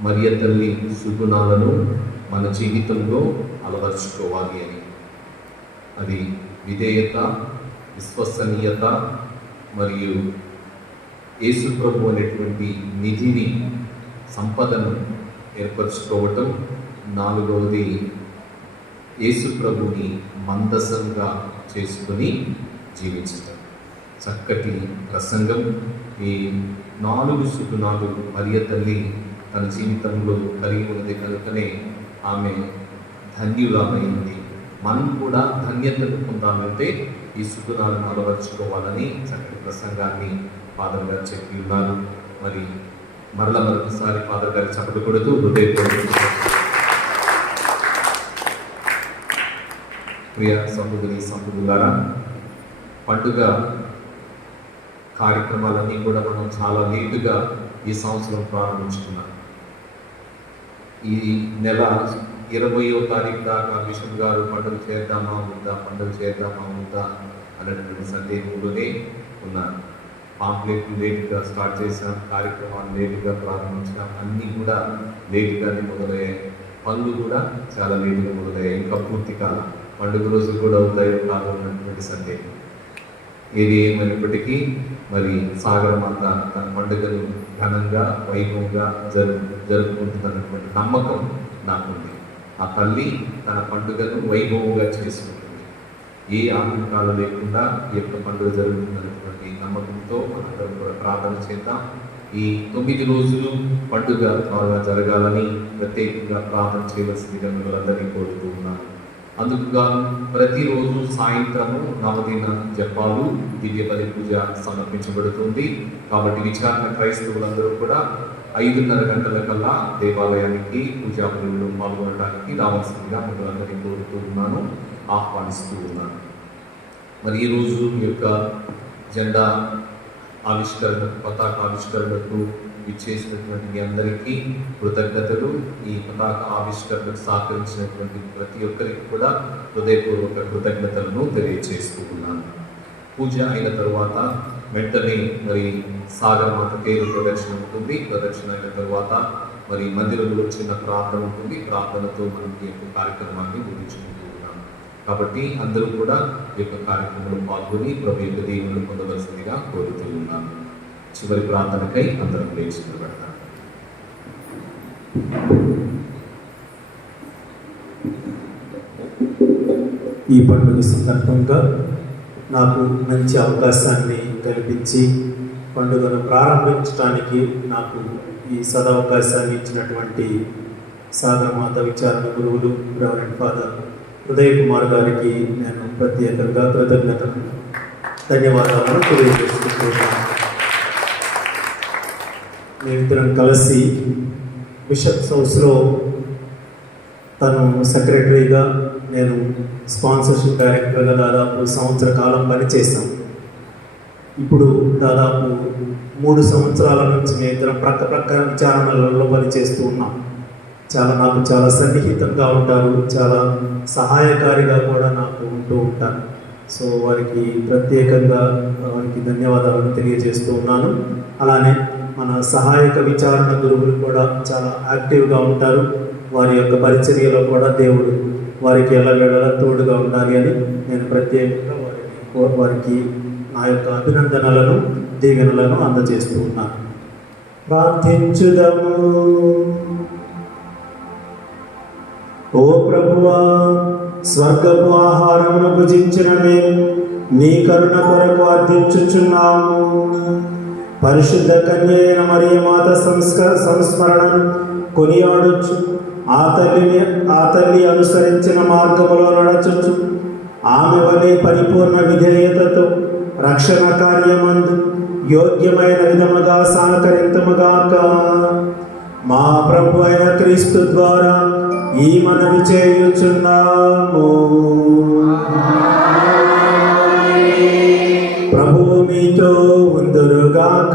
మరియ తల్లి సుగుణాలను మన జీవితంలో అలవర్చుకోవాలి అని. అది విధేయత, విశ్వసనీయత మరియు యేసు ప్రభు అనేటువంటి నిధిని, సంపదను ఏర్పరచుకోవటం. నాలుగవది యేసు ప్రభుని మందసంగా చేసుకుని జీవించటం. చక్కటి ప్రసంగం. ఈ 4 సుగుణాలు మరియ తల్లి తన జీవితంలో కలిగి ఉన్నది కనుకనే ఆమె ధన్యురాలైంది. మనం కూడా ధన్యతను పొందాలంటే ఈ సుగుణాలను అలవర్చుకోవాలని చక్కటి ప్రసంగాన్ని ఫాదర్ గారు చెప్పి ఉన్నారు. మరి మరొకసారి ఫాదర్ గారి చప్పట్లు కొడుతూ హృదయపూర్వక ప్రియ సహోదరి సహోదరులారా, పండుగ కార్యక్రమాలన్నీ కూడా మనం చాలా లేటుగా ఈ సంవత్సరం ప్రారంభించుకున్నాం. ఈ నెల 20వ తారీఖు దాకా బిషప్ గారు పండుగ చేద్దామా వద్దా అన్నటువంటి సందేహంలోనే ఉన్నారు. పాంప్లెట్లు లేటుగా స్టార్ట్ చేసాం, కార్యక్రమాలు లేటుగా ప్రారంభించాం, అన్నీ కూడా లేటుగానే మొదలయ్యాయి. పనులు కూడా చాలా లేటుగా మొదలయ్యాయి. ఇంకా పూర్తి కాలం పండుగ రోజులు కూడా అవుతాయో కాదు అన్నటువంటి సందేహం. ఏది ఏమైనప్పటికీ మరి సాగరమాత తన పండుగను ఘనంగా వైభవంగా జరుపుకుంటున్నటువంటి నమ్మకం నాకుంది. ఆ తల్లి తన పండుగను వైభవంగా చేసుకుంటుంది. ఏ ఆటంకాలు లేకుండా ఈ యొక్క పండుగ జరుగుతున్నటువంటి నమ్మకంతో మనందరం కూడా ప్రార్థన చేద్దాం. ఈ 9 రోజులు పండుగ త్వరగా జరగాలని ప్రత్యేకంగా ప్రార్థన చేయవలసిందిగా మిమ్మల్ని కోరుతూ ఉన్నాను. అందుకుగా ప్రతిరోజు సాయంత్రము నవదిన జపాలు, దివ్య బలి పూజ సమర్పించబడుతుంది. కాబట్టి విచారణ క్రైస్తవులందరూ కూడా 5:30 గంటల కల్లా దేవాలయానికి పూజా పనుల్లో పాల్గొనడానికి రావాల్సిందిగా మిమ్మల్ని కోరుతూ ఉన్నాను, ఆహ్వానిస్తూ ఉన్నాను. మరి ఈరోజు ఈ యొక్క జెండా ఆవిష్కరణ, పతాక ఆవిష్కరణకు ఇచ్చేసినటువంటి మీ అందరికీ కృతజ్ఞతలు. ఈ పతాక ఆవిష్కరణకు సహకరించినటువంటి ప్రతి ఒక్కరికి కూడా హృదయపూర్వక కృతజ్ఞతలను తెలియజేస్తూ ఉన్నాను. పూజ అయిన తరువాత వెంటనే మరి సాగరమాత పేరు ప్రదక్షిణ ఉంటుంది. ప్రదక్షిణ అయిన తరువాత మరి మందిరంలో చిన్న ప్రార్థన ఉంటుంది. ప్రార్థనతో మనం ఈ యొక్క కార్యక్రమాన్ని ముగించుకుంటూ ఉన్నాం. కాబట్టి అందరూ కూడా ఈ యొక్క కార్యక్రమంలో పాల్గొని ప్రభు యొక్క దీవెనలు పొందవలసిందిగా కోరుతూ ఉన్నాను. చివరి ప్రార్థనకై అందరం లేచి నిలబడతాం. ఈ పండుగ సందర్భంగా నాకు మంచి అవకాశాన్ని కల్పించి పండుగను ప్రారంభించడానికి నాకు ఈ సదవకాశాన్ని ఇచ్చినటువంటి సాగరమాత విచారణ గురువులు రెవరెండ్ ఫాదర్ ఉదయ్ కుమార్ గారికి నేను ప్రత్యేకంగా కృతజ్ఞతలు, ధన్యవాదాలను తెలియజేస్తున్నాను. మేమిద్దరం కలిసి బిషప్స్ హౌస్లో తను సెక్రటరీగా, నేను స్పాన్సర్షిప్ డైరెక్టర్గా దాదాపు సంవత్సర కాలం పనిచేశాం. ఇప్పుడు దాదాపు 3 సంవత్సరాల నుంచి మేము ఇద్దరం ప్రక్క విచారణలలో పనిచేస్తూ ఉన్నాం. నాకు చాలా సన్నిహితంగా ఉంటారు, చాలా సహాయకారిగా కూడా నాకు ఉంటూ ఉంటారు. సో వారికి ప్రత్యేకంగా వారికి ధన్యవాదాలను తెలియజేస్తూ ఉన్నాను. అలానే మన సహాయక విచారణ గురువులు కూడా చాలా యాక్టివ్గా ఉంటారు. వారి యొక్క పరిచర్యలో కూడా దేవుడు వారికి ఎల్లవేళలా తోడుగా ఉండాలి అని నేను ప్రత్యేకంగా వారికి నా యొక్క అభినందనలను, దీవెనలను అందజేస్తూ ఉన్నాను. ప్రార్థించుదము. ఓ ప్రభువా, స్వర్గపు ఆహారమును భుజించిన మేము నీ కరుణ కొరకు అర్థించుచున్నాము. పరిశుద్ధ కన్య అయిన మరియమాత సంస్మరణను కొనియాడుచు ఆ తల్లి అనుసరించిన మార్గములో నడచుచు ఆమె వలె పరిపూర్ణ విధేయతతో రక్షణ కార్యమందు యోగ్యమైన విధముగా సహకరింతుముగాక. మా ప్రభు అయిన క్రీస్తు ద్వారా ఈ మనవి చేయుచున్నాము. ప్రభువు మీతో ఉందురుగాక.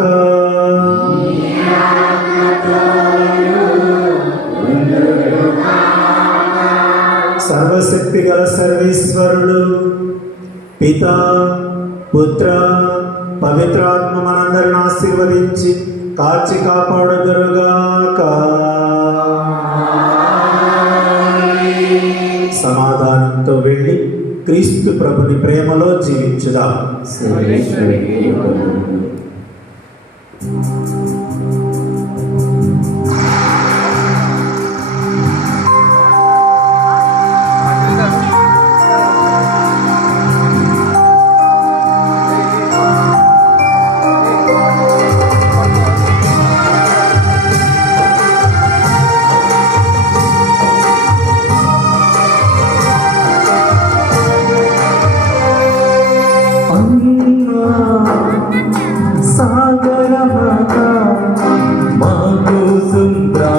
సర్వశక్తి గల సర్వేశ్వరుడు పితా పుత్ర పవిత్రాత్మ మనందరిని ఆశీర్వదించి కాచి కాపాడుదురుగాక. సమాధానంతో వెళ్ళి క్రీస్తు ప్రభుని ప్రేమలో జీవించుదాం. సర్వేశ్వరునికి వందనములు.